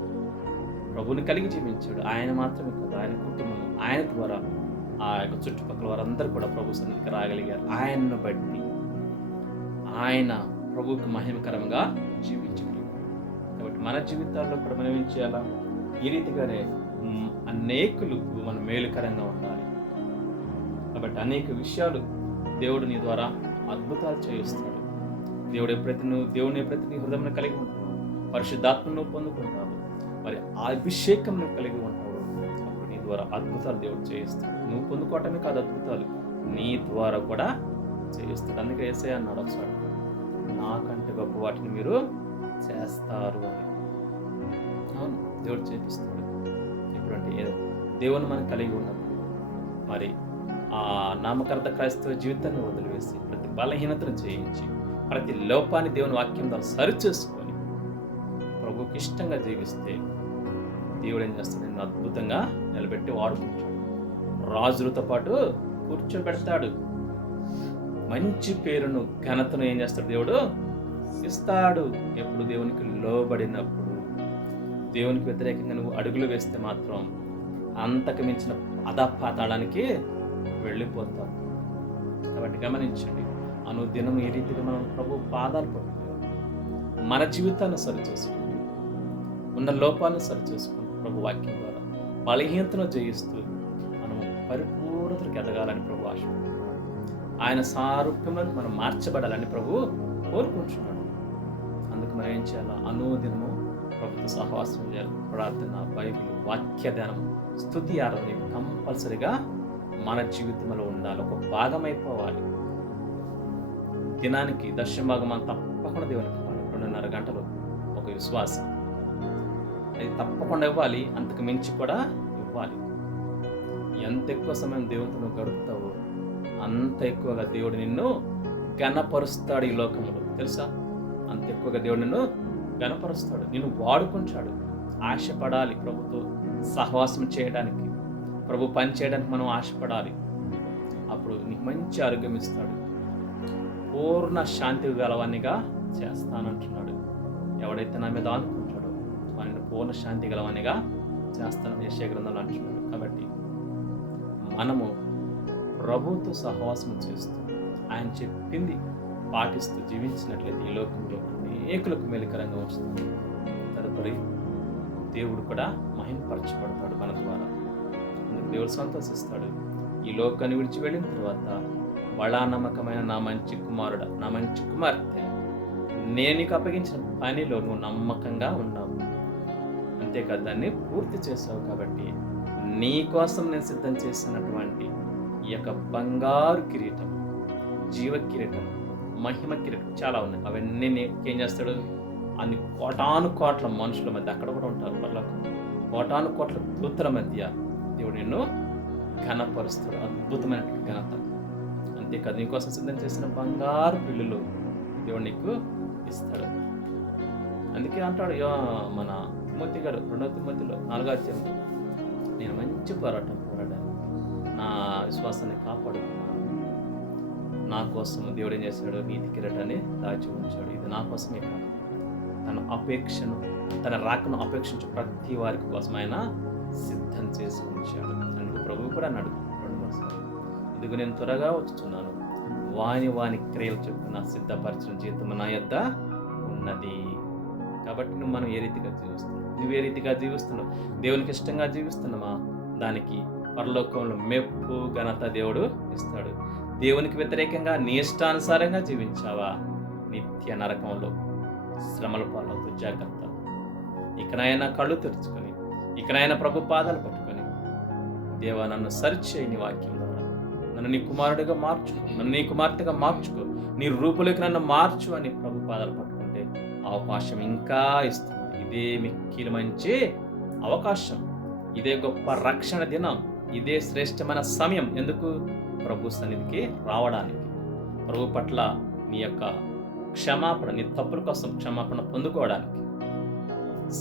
ప్రభుని కలిగి జీవించాడు. ఆయన మాత్రమే కాదు, ఆయన కుటుంబం, ఆయన ద్వారా ఆ యొక్క చుట్టుపక్కల వారందరూ కూడా ప్రభు సన్నిధికి రాగలిగారు. ఆయన్ను బట్టి ఆయన ప్రభువుకి మహిమకరంగా జీవించగలిగారు. కాబట్టి మన జీవితాల్లో కూడా మనం ఏం చేయాలా? ఈ రీతిగానే అనేకులకు మనం మేలుకరంగా ఉండాలి. కాబట్టి అనేక విషయాలు దేవుడు నీ ద్వారా అద్భుతాలు చేయిస్తాడు. దేవుడు ఎప్పుడైతే నీ హృదయం కలిగి ఉంటావు, పరిశుద్ధాత్మను పొందుకుంటావు, మరి ఆ అభిషేకం నువ్వు కలిగి ఉంటావు, అప్పుడు నీ ద్వారా అద్భుతాలు దేవుడు చేయిస్తాడు. నువ్వు పొందుకోవటమే కాదు, అద్భుతాలు నీ ద్వారా కూడా చేయిస్తాడు. అందుకే యేసయ్య అన్నాడు ఒకసారి, నాకంటే గొప్ప వాటిని మీరు చేస్తారు అని. అవును, దేవుడు చేపిస్తాడు. ఎప్పుడంటే దేవుని మనం కలిగి ఉన్నప్పుడు మరి ఆ నామకార్థ క్రైస్తవ జీవితాన్ని వదిలివేసి ప్రతి బలహీనతను జయించి ప్రతి లోపాన్ని దేవుని వాక్యం ద్వారా సరిచేసుకొని ప్రభువుకి ఇష్టంగా జీవిస్తే దేవుడు ఏం చేస్తాడు? నిన్ను అద్భుతంగా నిలబెట్టి వాడుకుంటాడు. రాజులతో పాటు కూర్చోబెడతాడు. మంచి పేరును, ఘనతను ఏం చేస్తాడు? దేవుడు ఇస్తాడు. ఎప్పుడు? దేవునికి లోబడినప్పుడు. దేవునికి వ్యతిరేకంగా నువ్వు అడుగులు వేస్తే మాత్రం అంతకు మించిన అధపాతాళానికి వెళ్ళిపోతావు. కాబట్టి గమనించండి, అనుదినం ఈ రీతిగా మనం ప్రభు పాదాలు పట్టుకోవాలి. మన జీవితాన్ని సరిచేసుకుని, ఉన్న లోపాలను సరిచేసుకుని ప్రభు వాక్యం ద్వారా బలహీనతను జయిస్తూ మనం పరిపూర్ణతకి ఎదగాలని ప్రభు ఆశపడుతున్నాడు. ఆయన సారూప్యంలో మనం మార్చబడాలని ప్రభు కోరుకుంటున్నాడు. అందుకు మనం ఏం చేయాలి? అనుదినము ప్రభుత్వ సహవాసం చేయాలి. ప్రార్థన, బైబిల్, వాక్య ధ్యానం, స్తుతి, ఆరాధన కంపల్సరిగా మన జీవితంలో ఉండాలి. ఒక భాగం అయిపోవాలి. దినానికి దశమభాగం అంత తప్పకుండా దేవునికి ఇవ్వాలి. 2.5 గంటలు ఒక విశ్వాసం అది తప్పకుండా ఇవ్వాలి. అంతకు మించి కూడా ఇవ్వాలి. ఎంత ఎక్కువ సమయం దేవునితో నువ్వు గడుపుతావో అంత ఎక్కువగా దేవుడు నిన్ను ఘనపరుస్తాడు. ఈ లోకంలో తెలుసా? అంత ఎక్కువగా దేవుడు నిన్ను ఘనపరుస్తాడు, నిన్ను వాడుకుంటాడు. ఆశపడాలి ప్రభుతో సహవాసం చేయడానికి, ప్రభు పని చేయడానికి మనం ఆశపడాలి. అప్పుడు నీకు మంచి ఆరోగ్యం ఇస్తాడు. పూర్ణ శాంతి గలవానిగా చేస్తానంటున్నాడు. ఎవడైతే నా మీద ఆనుకుంటాడో వాడిని పూర్ణ శాంతి గలవానిగా చేస్తానని యెషయా గ్రంథంలో అంటున్నాడు. కాబట్టి మనము ప్రభుతో సహవాసం చేస్తూ ఆయన చెప్పింది పాటిస్తూ జీవించినట్లయితే ఈ లోకంలో అనేకులకు మేలుకరంగా వస్తుంది. తదుపరి దేవుడు కూడా మహిమపరచబడతాడు మన ద్వారా. దేవుడు సంతోషిస్తాడు. ఈ లోకాన్ని విడిచి వెళ్ళిన తర్వాత బలా నమ్మకమైన నా మంచి కుమారుడా, నా మంచి కుమార్తె, నేను నీకు అప్పగించిన పనిలో నువ్వు నమ్మకంగా ఉన్నావు, అంతేకాదు దాన్ని పూర్తి చేసావు. కాబట్టి నీ కోసం నేను సిద్ధం చేసినటువంటి ఈ యొక్క బంగారు కిరీటం, జీవ కిరీటం, మహిమ కిరీటం చాలా ఉన్నాయి. అవన్నీ ఏం చేస్తాడు? అన్ని కోటాను మనుషుల మధ్య, అక్కడ కూడా ఉంటారు పర్లకు, కోటాను దూతల మధ్య దేవుడు నిన్ను ఘనపరుస్తాడు. అద్భుతమైన ఘనత. అంతేకాదు నీకోసం సిద్ధం చేసిన బంగారు పిల్లులు దేవుడు నీకు ఇస్తాడు. అందుకే అంటాడు మన తిమోతి గారు 2వ తిమోతిలో 4వ అధ్యాయంలో, నేను మంచి పోరాటం పోరాడాను, నా విశ్వాసాన్ని కాపాడుకున్నాను. నా కోసం దేవుడు ఏం చేశాడు? నీతి కిరీటాన్ని దాచి ఉంచాడు. ఇది నా కోసమే కాదు, తన అపేక్షను, తన రాకను అపేక్షించు ప్రతి వారికి కోసం ఆయన సిద్ధం చేసి ఉంచాడు. అందుకు ప్రభువు కూడా అన్నాడు 2 ఇదిగో నేను త్వరగా వచ్చుతున్నాను, వాని క్రియలు చొప్పున సిద్ధపరిచిన జీవితం నా యొద్ద ఉన్నది. కాబట్టి మనం ఏ రీతిగా జీవిస్తున్నావు? నువ్వు ఏ రీతిగా జీవిస్తున్నావు? దేవునికి ఇష్టంగా జీవిస్తున్నామా? దానికి పరలోకంలో మెప్పు, ఘనత దేవుడు ఇస్తాడు. దేవునికి వ్యతిరేకంగా నీ ఇష్టానుసారంగా జీవించావా? నిత్య నరకంలో శ్రమల పాలవుతూ జాగ్రత్త. ఇకనైనా కళ్ళు తెరుచుకొని, ఇకనైనా ప్రభు పాదాలు పట్టుకొని, దేవా నన్ను సరిచేయి నీ వాక్యం ద్వారా, నన్ను నీ కుమారుడిగా మార్చుకో, నన్ను నీ కుమార్తెగా మార్చుకో, నీ రూపులోకి నన్ను మార్చు అని ప్రభు పాదాలు పట్టుకుంటే అవకాశం ఇంకా ఇస్తున్నాడు. ఇదే మిక్కిలి మంచి అవకాశం, ఇదే గొప్ప రక్షణ దినం, ఇదే శ్రేష్టమైన సమయం. ఎందుకు? ప్రభు సన్నిధికి రావడానికి, ప్రభు పట్ల నీ యొక్క క్షమాపణ, నీ తప్పుల కోసం క్షమాపణ పొందుకోవడానికి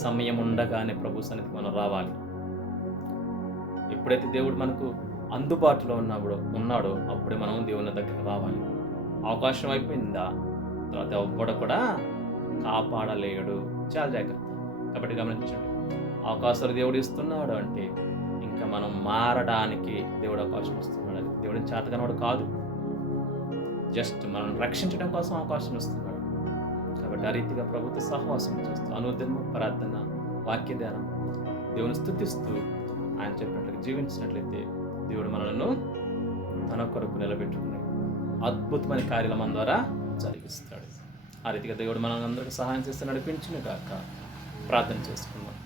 సమయం ఉండగానే ప్రభు సన్నిధికి మనం రావాలి. ఎప్పుడైతే దేవుడు మనకు అందుబాటులో ఉన్నాడో అప్పుడే మనం దేవుని దగ్గరికి రావాలి. అవకాశం అయిపోయిందా తర్వాత ఎవ్వడు కూడా కాపాడలేడు. చాలా జాగ్రత్త. కాబట్టి గమనించండి, అవకాశాలు దేవుడు ఇస్తున్నాడు అంటే ఇంకా మనం మారడానికి దేవుడు అవకాశం ఇస్తున్నాడు. అది దేవుడిని చేతగానోడు కాదు, జస్ట్ మనం రక్షించడం కోసం అవకాశం ఇస్తున్నాడు. కాబట్టి ఆ రీతిగా ప్రభుత్వ సహవాసం చేస్తూ అనుదిన ప్రార్థన, వాక్య ధ్యానం, దేవుని స్తుతిస్తూ ఆయన చెప్పినట్లుగా జీవించినట్లయితే దేవుడు మనలను తన కొరకు నిలబెట్టుకుని అద్భుతమైన కార్యాలు మన ద్వారా జరిగిస్తాడు. ఆ రీతిగా దేవుడు మనందరికీ సహాయం చేస్తే నడిపించును గాక. ప్రార్థన చేసుకుందాం.